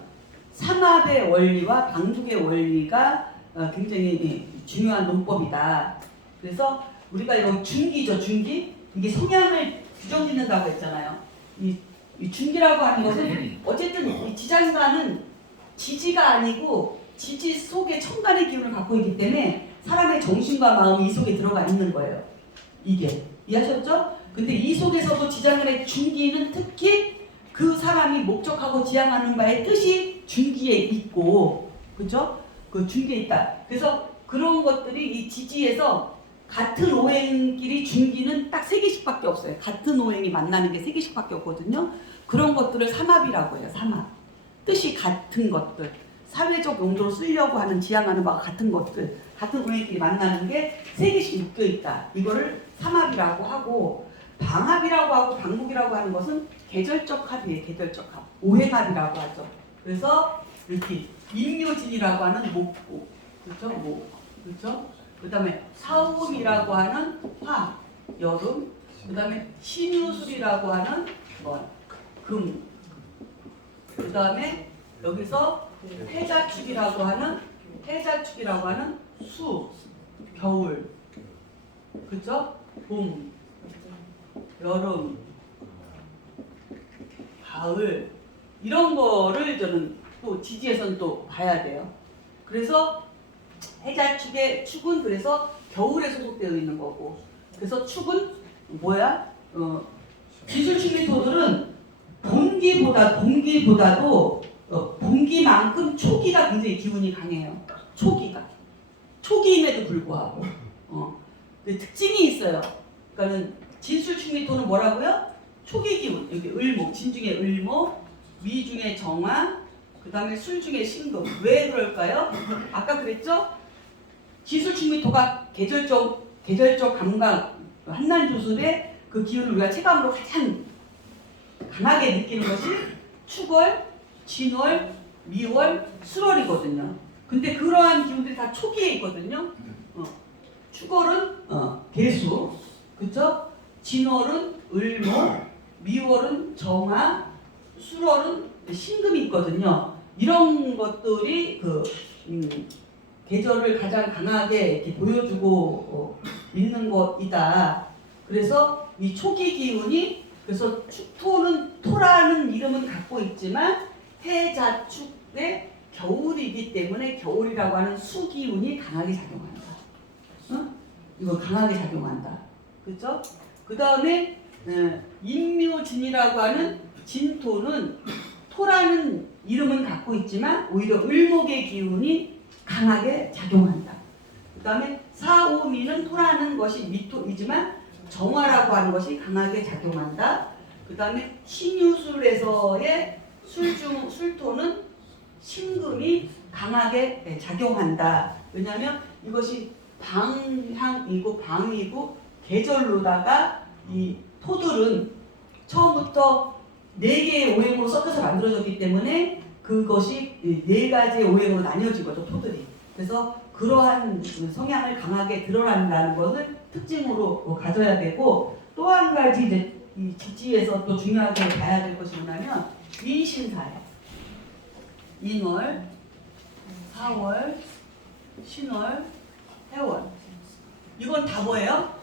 삼합의 원리와 방국의 원리가 굉장히 중요한 논법이다. 그래서 우리가 이거 중기죠, 중기. 이게 성향을 규정짓는다고 했잖아요. 이 중기라고 하는 것은 어쨌든 이 지장간은 지지가 아니고 지지 속에 천간의 기운을 갖고 있기 때문에 사람의 정신과 마음이 이 속에 들어가 있는 거예요. 이게 이해하셨죠? 근데 이 속에서도 지장간의 중기는 특히 그 사람이 목적하고 지향하는 바의 뜻이 중기에 있고, 그렇죠? 그 중기에 있다. 그래서 그런 것들이 이 지지에서 같은 오행끼리 중기는 딱 3개씩밖에 없어요. 같은 오행이 만나는 게 3개씩밖에 없거든요. 그런 것들을 삼합이라고 해요. 삼합. 뜻이 같은 것들. 사회적 용도로 쓰려고 하는 지향하는 바가 같은 것들. 같은 오행끼리 만나는 게 3개씩 묶여 있다. 이거를 삼합이라고 하고, 방합이라고 하고 방목이라고 하는 것은 계절적 합이에요. 계절적 합. 오행합이라고 하죠. 그래서 이렇게 임묘진이라고 하는 목고, 그렇죠? 목, 그렇죠? 그 다음에 사음이라고 하는 화, 여름, 그 다음에 신유술이라고 하는 금, 그 다음에 여기서 해자축이라고 하는 수, 겨울, 그렇죠? 봄, 여름, 가을, 이런 거를 저는 또 지지에서는 또 봐야 돼요. 그래서 해자축의 축은 그래서 겨울에 소속되어 있는 거고, 그래서 축은 뭐야? 기술축의토들은 봄기보다도 봄기만큼 초기가 굉장히 기운이 강해요. 초기임에도 불구하고 그 특징이 있어요. 그러니까는 진술축의토는 뭐라고요? 초기 기운. 여기 을목, 진 중에 을목, 위 중에 정화, 그 다음에 술 중에 신금. 왜 그럴까요? 아까 그랬죠? 기술축의토가 계절적 감각, 한난조술의 그 기운을 우리가 체감으로 가장 강하게 느끼는 것이 축월, 진월, 미월, 술월이거든요. 근데 그러한 기운들이 다 초기에 있거든요. 축월은 개수, 그렇죠? 진월은 을목, 미월은 정화, 술월은 신금이 있거든요. 이런 것들이 계절을 가장 강하게 이렇게 보여주고 있는 것이다. 그래서 이 초기 기운이, 그래서 축토는 토라는 이름은 갖고 있지만 해자축의 겨울이기 때문에 겨울이라고 하는 수 기운이 강하게 작용한다. 이거 강하게 작용한다. 그렇죠? 그 다음에 인묘진이라고 하는 진토는 토라는 이름은 갖고 있지만 오히려 을목의 기운이 강하게 작용한다. 그 다음에 사오미는 토라는 것이 미토이지만 정화라고 하는 것이 강하게 작용한다. 그 다음에 신유술에서의 술토는 신금이 강하게 작용한다. 왜냐하면 이것이 방향이고 방이고 계절로다가 이 토들은 처음부터 4개의 오행으로 섞여서 만들어졌기 때문에 그것이 4가지의 오행으로 나뉘어진 거죠, 토들이. 그래서 그러한 성향을 강하게 드러난다는 것을 특징으로 가져야 되고, 또 한 가지 이제 이 지지에서 또 중요하게 봐야 될 것이 뭐냐면 인신사예요. 인월, 사월, 신월, 해월. 이건 다 뭐예요?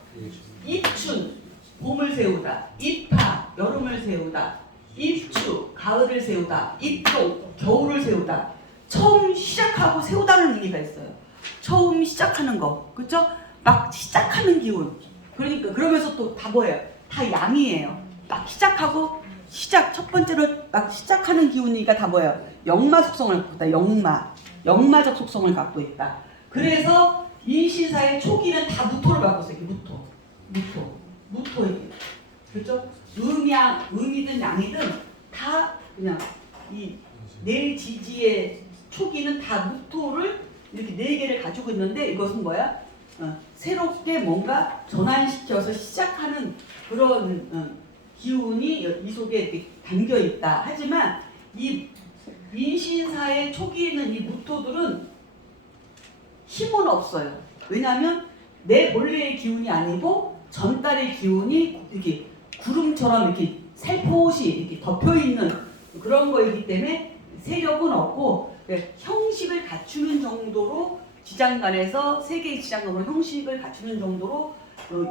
입춘, 봄을 세우다. 입하, 여름을 세우다. 입추, 가을을 세우다. 입동, 겨울을 세우다. 처음 시작하고 세우다는 의미가 있어요. 처음 시작하는 거, 그렇죠? 막 시작하는 기운. 그러니까 그러면서 또 다 뭐예요? 다 양이에요. 막 시작하고 첫 번째로 막 시작하는 기운이니까 다 뭐예요? 역마 속성을 갖고 있다. 역마적 속성을 갖고 있다. 그래서 인신사의 초기는 다 무토를 갖고 있어요. 무토 얘기. 그렇죠? 음이든 양이든 다 그냥 이 내 지지의 초기는 다 무토를 이렇게 4개를 가지고 있는데, 이것은 뭐야? 새롭게 뭔가 전환시켜서 시작하는 그런 기운이 이 속에 이렇게 담겨 있다. 하지만 이 인신사의 초기에 있는 이 무토들은 힘은 없어요. 왜냐하면 내 본래의 기운이 아니고 전달의 기운이 이렇게 구름처럼 이렇게 살포시 이렇게 덮여 있는 그런 거이기 때문에 세력은 없고, 형식을 갖추는 정도로 지장간에서 3개의 지장간으로 형식을 갖추는 정도로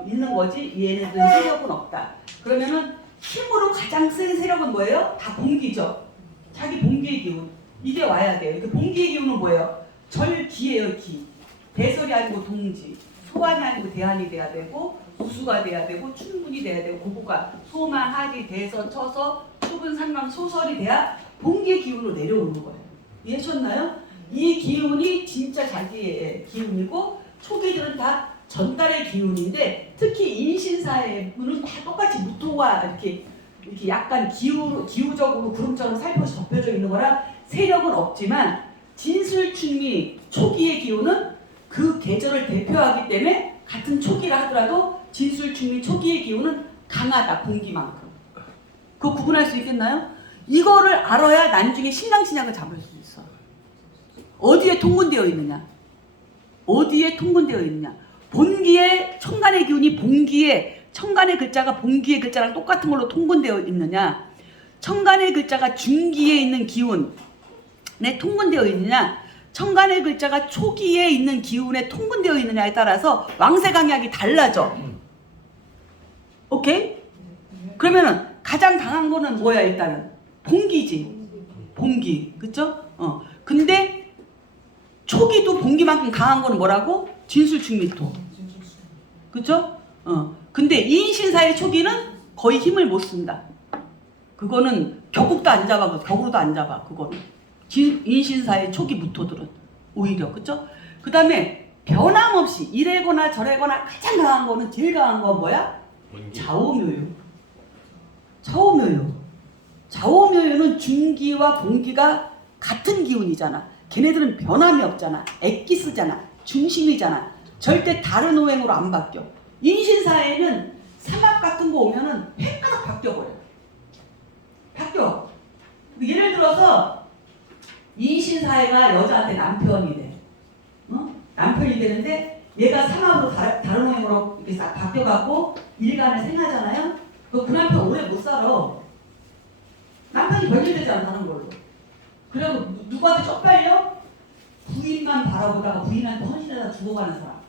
있는 거지, 얘네들은 세력은 없다. 그러면은 힘으로 가장 센 세력은 뭐예요? 다 봉기죠. 자기 봉기의 기운. 이게 와야 돼요. 그 봉기의 기운은 뭐예요? 절기예요, 기. 대설이 아니고 동지, 소환이 아니고 대안이 돼야 되고, 우수가 돼야 되고, 충분히 돼야 되고, 고고가 소만, 하리, 대서, 처서, 수분, 상강, 소설이 돼야 봉기의 기운으로 내려오는 거예요. 이해하셨나요? 이 기운이 진짜 자기의 기운이고, 초기들은 다 전달의 기운인데, 특히 인신사의 분은 다 똑같이 무토와 이렇게 약간 기우적으로 구름처럼 살포시 덮여져 있는 거라 세력은 없지만, 진술충미 초기의 기운은 그 계절을 대표하기 때문에 같은 초기라 하더라도 진술충미 초기의 기운은 강하다. 공기만큼. 그거 구분할 수 있겠나요? 이거를 알아야 나중에 신랑신약을 잡을 수 있어. 어디에 통근되어 있느냐? 어디에 통근되어 있느냐? 본기에 천간의 기운이 본기에 천간의 글자가 본기의 글자랑 똑같은 걸로 통근되어 있느냐? 천간의 글자가 중기에 있는 기운에 통근되어 있느냐? 천간의 글자가 초기에 있는 기운에 통근되어 있느냐에 따라서 왕세강약이 달라져. 오케이? 그러면은 가장 강한 거는 뭐야? 일단은 본기지. 본기. 그쵸? 근데 초기도 본기만큼 강한 거는 뭐라고? 진술충미토. 그쵸? 근데 이인신사의 초기는 거의 힘을 못 쓴다. 그거는 격국도 안 잡아. 격으로도 안 잡아. 그거는. 인신사의 초기 무토들은 오히려. 그쵸? 그 다음에 변함없이 이래거나 저래거나 가장 강한 거는 제일 강한 건 뭐야? 좌우묘유. 좌우묘유. 좌우묘유는 중기와 본기가 같은 기운이잖아. 걔네들은 변함이 없잖아. 액기스잖아. 중심이잖아. 절대 다른 오행으로 안 바뀌어. 인신사에는 삼합 같은 거 오면은 획가닥 바뀌어버려. 바뀌어. 예를 들어서 인신사회가 여자한테 남편이 돼. 남편이 되는데 얘가 삼합으로 다른 오행으로 이렇게 싹 바뀌어갖고 일간을 생하잖아요. 그 남편 오래 못 살아. 남편이 별일 되지 않다는 걸로. 그리고 누구한테 쪽팔려? 부인만 바라보다가 부인한테 헌신해서 죽어가는 사람.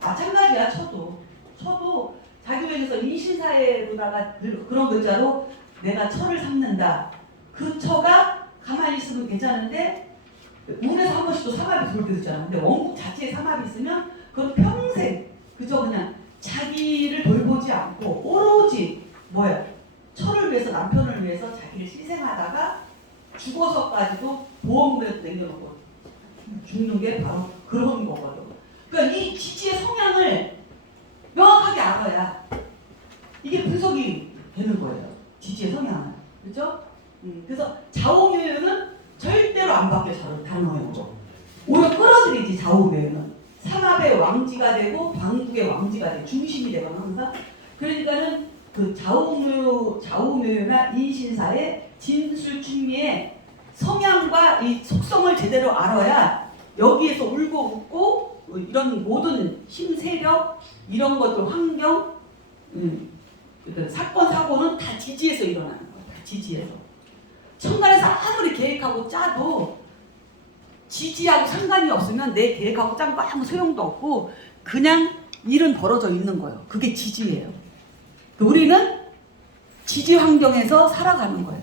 마찬가지야. 처도 자기 외에서 인신사회로다가 그런 글자로 내가 처를 삼는다. 그 처가 가만히 있으면 괜찮은데 운에서 한 번씩 또 삼합이 들어올 때 있잖아. 근데 원국 자체에 삼합이 있으면 그건 평생 그저 그냥 자기를 돌보지 않고 오로지 뭐야? 처를 위해서 남편을 위해서 자기를 희생하다가 죽어서까지도 보험금에도 남겨놓고 죽는 게 바로 그런 거거든. 그러니까 이 지지의 성향을 명확하게 알아야 이게 분석이 되는 거예요. 지지의 성향은. 그렇죠? 그래서 좌우묘유는 절대로 안 바뀌어. 다른 오행으로. 오히려 끌어들이지. 좌우묘유는 삼합의 왕지가 되고 방국의 왕지가 돼. 중심이 되거나 항상. 그러니까는 그 좌우묘유나 인신사의 진술충미의 성향과 이 속성을 제대로 알아야 여기에서 울고 웃고 이런 모든 힘 세력 이런 것들 환경 사건 사고는 다 지지에서 일어나는 거야. 다 지지에서. 천간에서 아무리 계획하고 짜도 지지하고 상관이 없으면 내 계획하고 짠 거 아무 소용도 없고 그냥 일은 벌어져 있는 거예요. 그게 지지예요. 우리는 지지 환경에서 살아가는 거예요.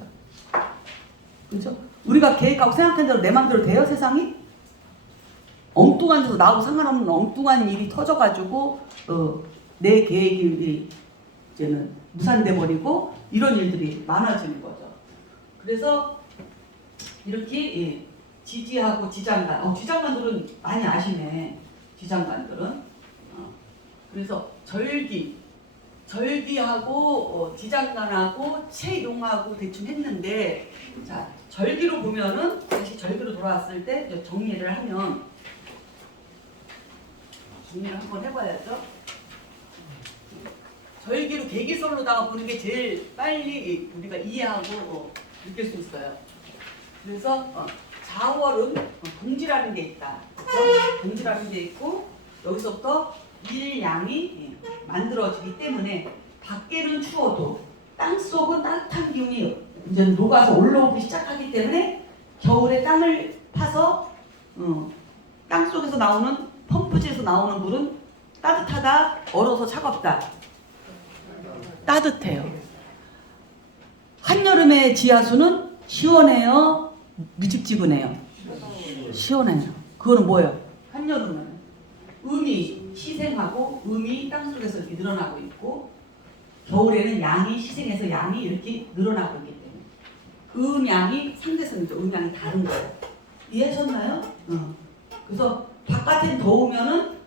그렇죠? 우리가 계획하고 생각한 대로 내 마음대로 돼요, 세상이? 엉뚱한 데서 나하고 상관없는 엉뚱한 일이 터져가지고 내 계획이 이제는 무산돼 버리고 이런 일들이 많아지는 거죠. 그래서 이렇게 지지하고 지장간, 지장간들은 많이 아시네. 지장간들은. 그래서 절기하고 지장간하고 체용하고 대충 했는데, 자 절기로 보면은 다시 절기로 돌아왔을 때 정리를 하면 정리를 한번 해봐야죠. 절기로 계기설로다가 보는 게 제일 빨리 우리가 이해하고 느낄 수 있어요. 그래서 자월은 동지라는 게 있다. 동지라는 게 있고 여기서부터 일양이 만들어지기 때문에 밖에는 추워도 땅속은 따뜻한 기운이 이제 녹아서 올라오기 시작하기 때문에 겨울에 땅을 파서 땅속에서 나오는 펌프지에서 나오는 물은 따뜻하다, 얼어서 차갑다. 따뜻해요. 한여름의 지하수는 시원해요, 미집지근해요? 시원해요. 그거는 뭐예요? 한여름은 음이 희생하고 음이 땅속에서 이렇게 늘어나고 있고 겨울에는 양이 희생해서 양이 이렇게 늘어나고 있기 때문에 음양이 상대성이죠. 음양이 다른 거예요. 이해하셨나요? 그래서 바깥엔 더우면은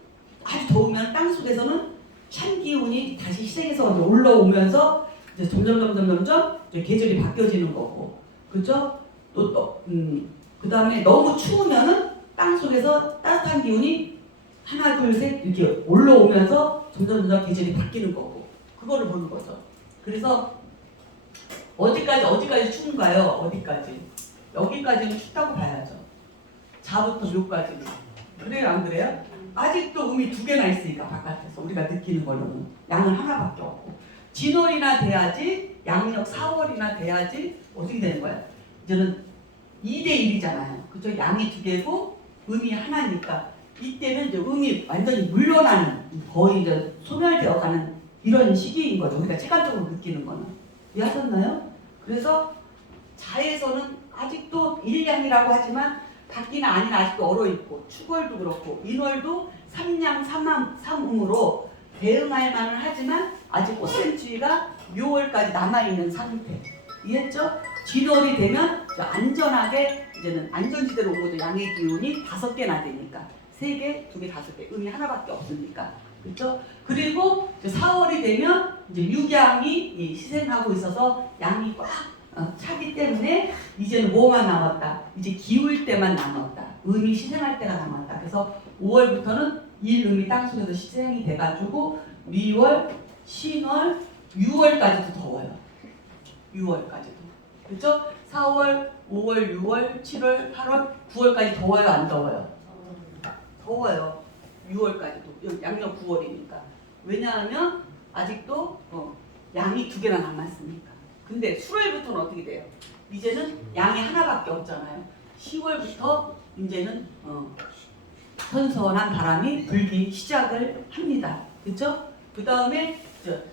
아주 더우면 땅속에서는 찬 기운이 다시 희생해서 이제 올라오면서 이제 점점 이제 계절이 바뀌어지는 거고, 그렇죠? 그 다음에 너무 추우면은 땅속에서 따뜻한 기운이 하나 둘 셋 이렇게 올라오면서 점점 계절이 바뀌는 거고, 그거를 보는 거죠. 그래서 어디까지 추운가요? 어디까지? 여기까지는 춥다고 봐야죠. 자부터 묘까지는. 그래요, 안 그래요? 아직도 음이 두 개나 있으니까 바깥에서 우리가 느끼는 걸로는 양은 하나밖에 없고, 진월이나 돼야지, 양력 4월이나 돼야지 어떻게 되는 거야? 이제는 2대1이잖아요. 그죠? 양이 두 개고 음이 하나니까 이때는 이제 음이 완전히 물러나는, 거의 이제 소멸되어가는 이런 시기인 거죠. 우리가 체감적으로 느끼는 거는. 이해하셨나요? 그래서 자에서는 아직도 일양이라고 하지만 밖이나 안이나 아직도 얼어있고, 축월도 그렇고 인월도 삼양 삼음으로 대응할 만은 하지만 아직 꽃샘추위가 묘월까지 남아있는 상태. 이해했죠? 진월이 되면 안전하게 이제는 안전지대로 온 거죠. 양의 기운이 5개나 되니까 3개, 2개, 5개 음이 하나밖에 없으니까. 그렇죠? 그리고 4월이 되면 이제 육양이 희생하고 있어서 양이 꽉 차기 때문에 이제는 뭐만 남았다. 이제 기울 때만 남았다. 음이 희생할 때가 남았다. 그래서 5월부터는 일음이 땅속에서 희생이 돼가지고 미월, 신월, 6월까지도 더워요. 6월까지도. 그렇죠? 4월, 5월, 6월, 7월, 8월, 9월까지 더워요, 안 더워요? 더워요. 6월까지도. 양력 9월이니까. 왜냐하면 아직도 양이 2개나 남았으니까. 근데 수월부터는 어떻게 돼요? 이제는 양이 하나밖에 없잖아요. 10월부터 이제는 선선한 바람이 불기 시작을 합니다. 그렇죠? 그 다음에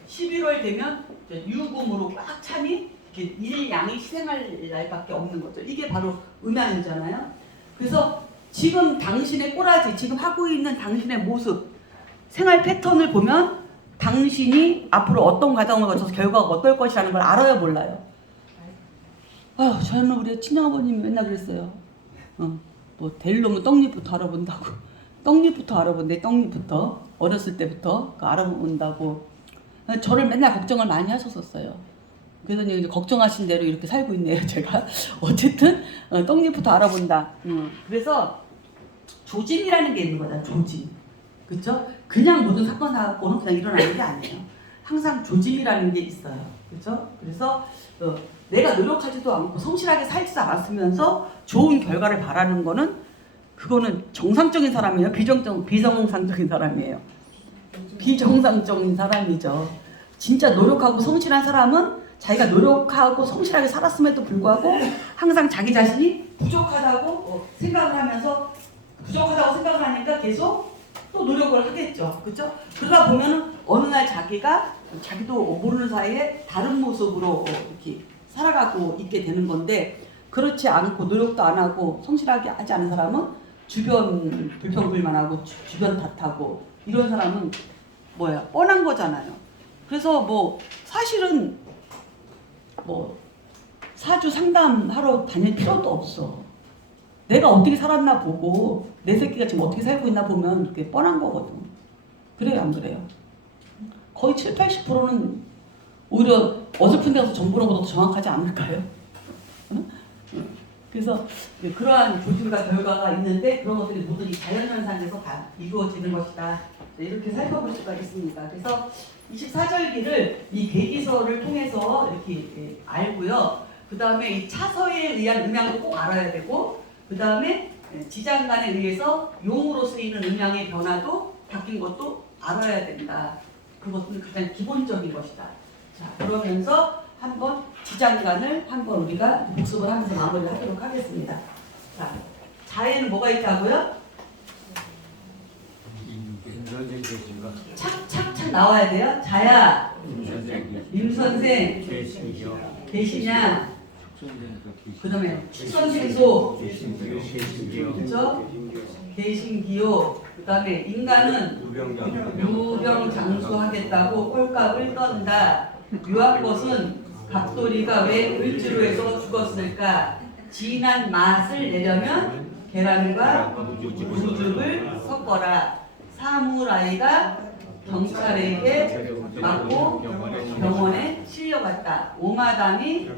11월 되면 유금으로 꽉 차니 일양이 희생할 날밖에 없는 거죠. 이게 바로 음양이잖아요. 그래서 지금 당신의 꼬라지, 지금 하고 있는 당신의 모습, 생활 패턴을 보면 당신이 앞으로 어떤 과정을 거쳐서 결과가 어떨 것이라는 걸 알아요, 몰라요? 아유, 저는 우리 친정아버님이 맨날 그랬어요. 뭐 될 놈은 떡잎부터 알아본다고. 떡잎부터 알아본대, 떡잎부터. 어렸을 때부터 알아본다고. 저를 맨날 걱정을 많이 하셨었어요. 그래서 이제 걱정하신 대로 이렇게 살고 있네요, 제가. 어쨌든 떡잎부터 알아본다. 그래서 조짐이라는 게 있는 거잖아, 조짐. 그렇죠? 그냥 모든 사건 사고는 그냥 일어나는 게 아니에요. 항상 조짐이라는 게 있어요. 그렇죠? 그래서 내가 노력하지도 않고 성실하게 살지 않았으면서 좋은 결과를 바라는 거는 그거는 정상적인 사람이에요. 비정상적인 사람이에요. 비정상적인 사람이죠. 진짜 노력하고 성실한 사람은 자기가 노력하고 성실하게 살았음에도 불구하고 항상 자기 자신이 부족하다고 생각을 하면서 부족하다고 생각을 하니까 계속 또 노력을 하겠죠. 그렇죠? 그러다 보면은 어느 날 자기도 모르는 사이에 다른 모습으로 이렇게 살아가고 있게 되는 건데, 그렇지 않고 노력도 안 하고 성실하게 하지 않은 사람은 주변 불평불만하고 주변 탓하고 이런 사람은 뭐야? 뻔한 거잖아요. 그래서 뭐 사실은 뭐 사주 상담하러 다닐 필요도 없어. 내가 어떻게 살았나 보고 내 새끼가 지금 어떻게 살고 있나 보면 그게 뻔한 거거든. 그래요, 안 그래요? 거의 70~80%는 오히려 어설픈 데 가서 정보는 것도 정확하지 않을까요? 응? 그래서 그러한 조짐과 결과가 있는데 그런 것들이 모두 이 자연현상에서 다 이루어지는 것이다. 이렇게 살펴볼 수가 있습니다. 그래서 24절기를 이 계기서를 통해서 이렇게 알고요. 그 다음에 이 차서에 의한 음양도 꼭 알아야 되고, 그 다음에 지장간에 의해서 용으로 쓰이는 음양의 변화도 바뀐 것도 알아야 된다. 그것은 가장 기본적인 것이다. 자, 그러면서 한번 지장간을 한번 우리가 복습을 하면서 마무리를 하도록 하겠습니다. 자, 자에는 뭐가 있다고요? 착착착 나와야 돼요. 자야, 임선생 계시냐? 그 다음에 축선생소, 그렇죠? 개신기요. 그다음에 인간은 유병장수하겠다고 꼴값을 떤다. 묘한 것은 갑돌이가 왜 을지로에서 죽었을까? 진한 맛을 내려면 계란과 무즙을 섞어라. 사무라이가 경찰에게 맞고 병원에 실려갔다. 오마담이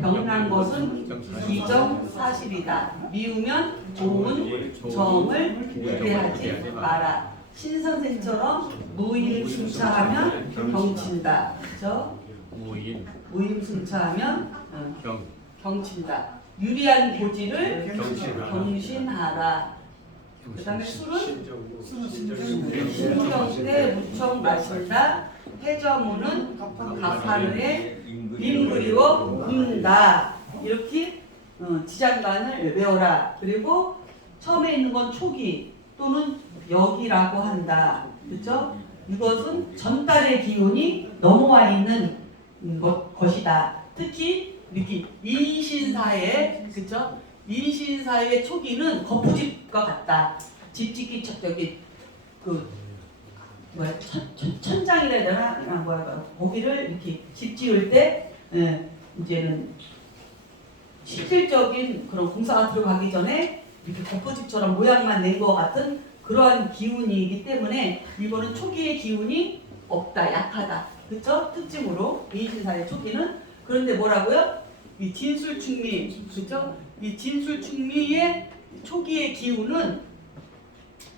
병난 것은 기정사실이다. 미우면 좋은 정을 기대하지 마라. 신선생처럼 무임승차하면 경친다. 그렇죠? 무임승차하면 경친다. 유리한 고지를 경신하라. 그 다음에 술은 신경 때 무척 마신다. 해저무는 가파르에 림 그리워 굽는다. 이렇게 지장간을 외워라. 그리고 처음에 있는 건 초기 또는 역이라고 한다. 그렇죠? 이것은 전달의 기운이 넘어와 있는 것이다. 특히 이렇게 인신사의, 그렇죠? 인신사의 초기는 거푸집과 같다. 집짓기 저기 그 뭐야 천장이라 해야 되나 뭐야 거기를 이렇게 집 지을 때 이제는 실질적인 그런 공사가 들어가기 전에 이렇게 거푸집처럼 모양만 낸 것 같은 그러한 기운이기 때문에 이거는 초기의 기운이 없다, 약하다. 그렇죠? 특징으로 인신사의 초기는. 그런데 뭐라고요? 이 진술충미, 그렇죠? 이 진술충미의 초기의 기운은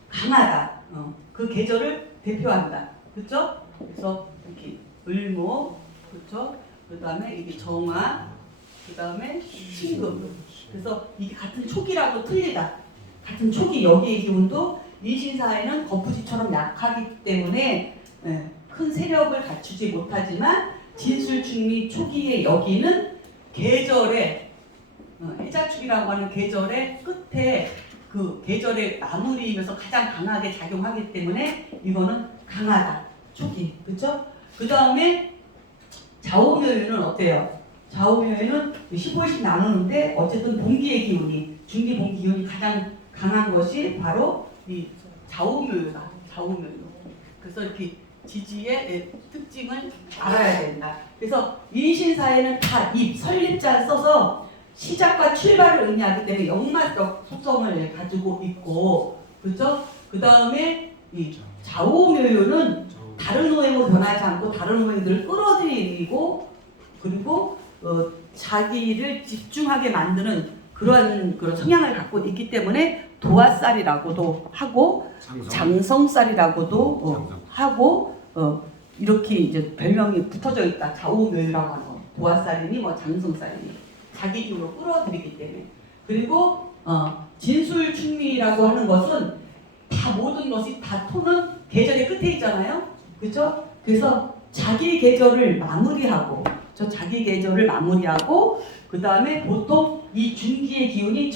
강하다. 그 계절을 대표한다. 그렇죠? 그래서 이렇게 을모, 그렇죠? 그다음에 이게 정화, 그다음에 신금. 그래서 이게 같은 초기라고 틀리다. 같은 초기 여기의 기운도 인신사에는 거푸집처럼 약하기 때문에 큰 세력을 갖추지 못하지만 진술충미 초기의 여기는 계절의 해자축이라고 하는 계절의 끝에 그 계절의 마무리이면서 가장 강하게 작용하기 때문에 이거는 강하다. 초기. 그렇죠? 그 다음에 좌우묘유는 어때요? 좌우묘유는 15일씩 나누는데 어쨌든 봉기의 기운이 중기 봉기 기운이 가장 강한 것이 바로 이 좌우묘유다. 좌우묘유. 그래서 이렇게 지지의 특징을 알아야 된다. 그래서 인신사에는 다 입, 설립자를 써서 시작과 출발을 의미하기 때문에 역마적 속성을 가지고 있고, 그렇죠? 그 다음에 이 좌우묘유는 다른 호행으로 변하지 않고 다른 호행들을 끌어들이고 그리고 자기를 집중하게 만드는 그런 성향을 갖고 있기 때문에 도화살이라고도 하고 장성살이라고도 하고 이렇게 이제 별명이 붙어져 있다. 좌우묘유라고 하는 거. 도화살이니 뭐 장성살이니 자기 힘으로 끌어들이기 때문에. 그리고 진술충미라고 하는 것은 다 모든 것이 다 토는 계절의 끝에 있잖아요. 그렇죠? 그래서 자기 계절을 마무리하고 자기 계절을 마무리하고 그 다음에 보통 이 중기의 기운이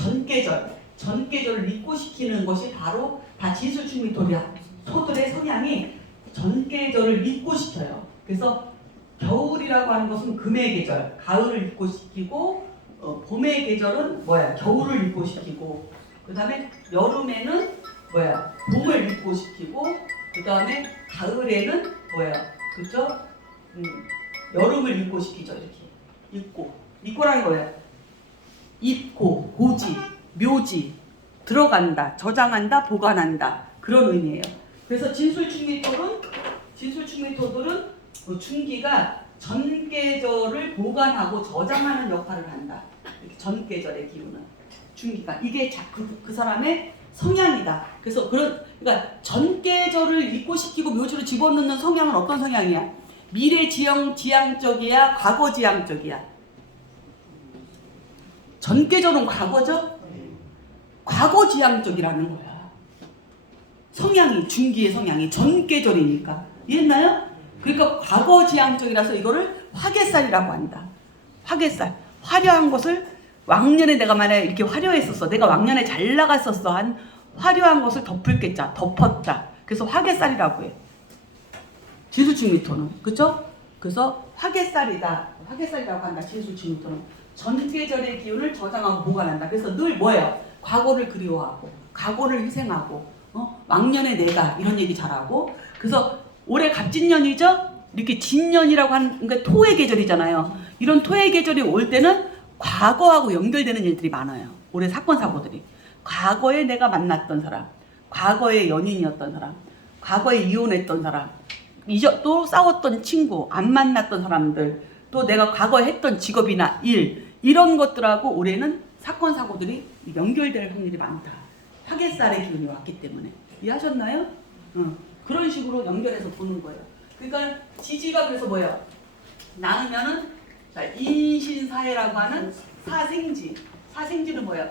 전계절을 입고시키는 것이 바로 다 진술충미토리야. 소들의 성향이 전계절을 입고시켜요. 그래서 겨울이라고 하는 것은 금의 계절, 가을을 입고시키고 봄의 계절은 뭐야? 겨울을 입고시키고 그 다음에 여름에는 뭐야? 봄을 입고시키고 그 다음에 가을에는 뭐야? 그죠? 여름을 입고시키죠. 이렇게 입고라는 거예요. 입고, 고지, 묘지, 들어간다, 저장한다, 보관한다 그런 의미예요. 그래서 진술충미토들은 중기가 전계절을 보관하고 저장하는 역할을 한다. 이렇게 전계절의 기운은 중기가 이게 그 사람의 성향이다. 그래서 그러니까 전계절을 입고시키고 묘지로 집어넣는 성향은 어떤 성향이야? 미래 지향적이야, 과거 지향적이야. 전계절은 과거죠? 과거 지향적이라는 거야. 성향이 중기의 성향이 전계절이니까 이해했나요? 그러니까 과거 지향적이라서 이거를 화개살이라고 한다. 화개살. 화려한 것을 왕년에 내가 만약에 이렇게 화려했었어. 내가 왕년에 잘 나갔었어. 한 화려한 것을 덮을 게자. 덮었다. 그래서 화개살이라고 해. 진술충미토는. 그쵸? 그래서 화개살이라고 한다. 진술충미토는. 전계절의 기운을 저장하고 보관한다. 그래서 늘 뭐예요? 과거를 그리워하고 과거를 희생하고 왕년의 내가 이런 얘기 잘하고 그래서 올해 갑진년이죠. 이렇게 진년이라고 하는 게 토의 계절이잖아요. 이런 토의 계절이 올 때는 과거하고 연결되는 일들이 많아요. 올해 사건 사고들이 과거에 내가 만났던 사람, 과거에 연인이었던 사람, 과거에 이혼했던 사람, 또 싸웠던 친구, 안 만났던 사람들, 또 내가 과거에 했던 직업이나 일 이런 것들하고 올해는 사건 사고들이 연결될 확률이 많다. 화개살의 기운이 왔기 때문에 이해하셨나요? 그런 식으로 연결해서 보는 거예요. 그러니까 지지가 그래서 뭐예요? 나누면은 인신사해라고 하는 사생지. 사생지는 뭐예요?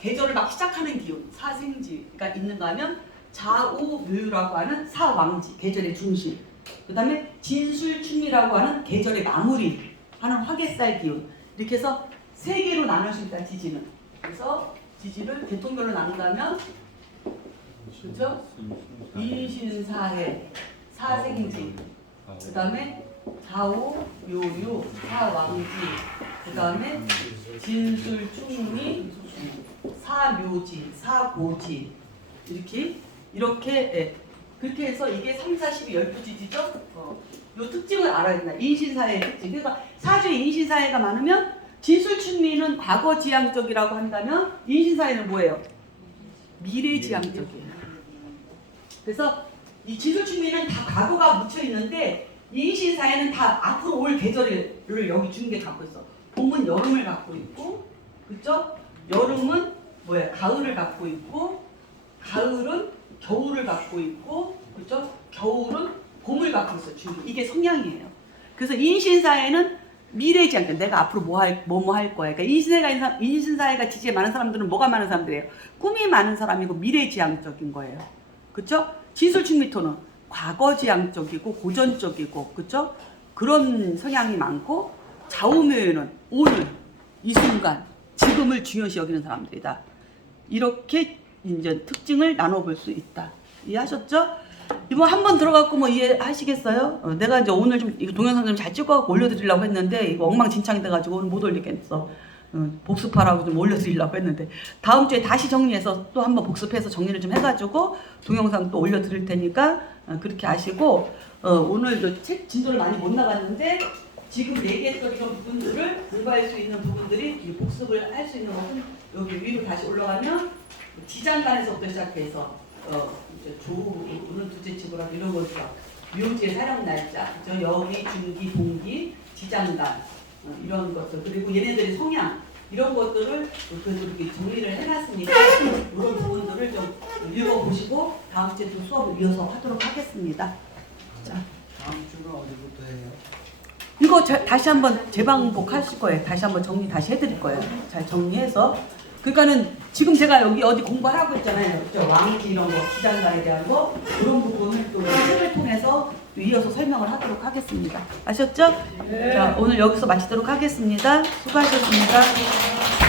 계절을 막 시작하는 기운. 사생지가 있는가 하면 좌우묘유라고 하는 사왕지. 계절의 중심. 그 다음에 진술춘미라고 하는 계절의 마무리 하는 화개살 기운. 이렇게 해서 세 개로 나눌 수 있다. 지지는. 그래서 지지를 대통별로 나눈다면 그렇죠? 인신사해, 사생지, 그 다음에 좌우, 묘유, 사왕지, 그 다음에 진술충미, 사묘지, 사고지 이렇게 예. 그렇게 해서 이게 3, 4, 12, 12지지죠? 요 특징을 알아야 된다. 인신사해의 특징. 그러니까 사주에 인신사해가 많으면 진술충미는 과거지향적이라고 한다면 인신사해는 뭐예요? 미래지향적이에요. 그래서 이 진술충미는 다 과거가 묻혀 있는데 인신사해는 다 앞으로 올 계절을 여기 주는 게 갖고 있어. 봄은 여름을 갖고 있고, 그렇죠? 여름은 뭐야? 가을을 갖고 있고, 가을은 겨울을 갖고 있고, 그렇죠? 겨울은 봄을 갖고 있어. 이게 성향이에요. 그래서 인신사해는 미래지향적. 내가 앞으로 뭐 할 거야. 그러니까 인신사해가 지지에 많은 사람들은 뭐가 많은 사람들이에요? 꿈이 많은 사람이고 미래지향적인 거예요. 그렇죠? 진술충미토는 과거지향적이고 고전적이고, 그렇죠? 그런 성향이 많고, 좌우묘유는 오늘 이 순간 지금을 중요시 여기는 사람들이다. 이렇게 이제 특징을 나눠볼 수 있다. 이해하셨죠? 이거 한번 들어갖고 뭐 이해하시겠어요? 내가 이제 오늘 좀 동영상 좀 잘 찍어갖고 올려드리려고 했는데 이거 엉망진창이 돼가지고 오늘 못 올리겠어. 복습하라고 좀 올려드리려고 했는데 다음 주에 다시 정리해서 또 한번 복습해서 정리를 좀 해가지고 동영상 또 올려드릴 테니까 그렇게 아시고 오늘 책 진도를 많이 못 나갔는데 지금 얘기했던 이런 부분들을 공부할 수 있는 부분들이 복습을 할 수 있는 것은 여기 위로 다시 올라가면 지장간에서부터 시작해서 이제 오늘 둘째 집으로 이런 거죠. 묘지의 사령 날짜, 저 여기, 중기, 동기, 지장간 이런 것들 그리고 얘네들의 성향 이런 것들을 그래도 이렇게 정리를 해놨으니까 이런 부분들을 좀 읽어보시고 다음 주에 또 수업을 이어서 하도록 하겠습니다. 자, 다음 주는 어디부터 해요? 이거 다시 한번 재방복하실 거예요. 다시 한번 정리 다시 해드릴 거예요. 잘 정리해서. 그러니까는 지금 제가 여기 어디 공부하고 있잖아요. 그렇죠? 왕지 이런 거, 지장간에 대한 거 이런 부분을 또 책을 통해서 이어서 설명을 하도록 하겠습니다. 아셨죠? 네. 자, 오늘 여기서 마치도록 하겠습니다. 수고하셨습니다.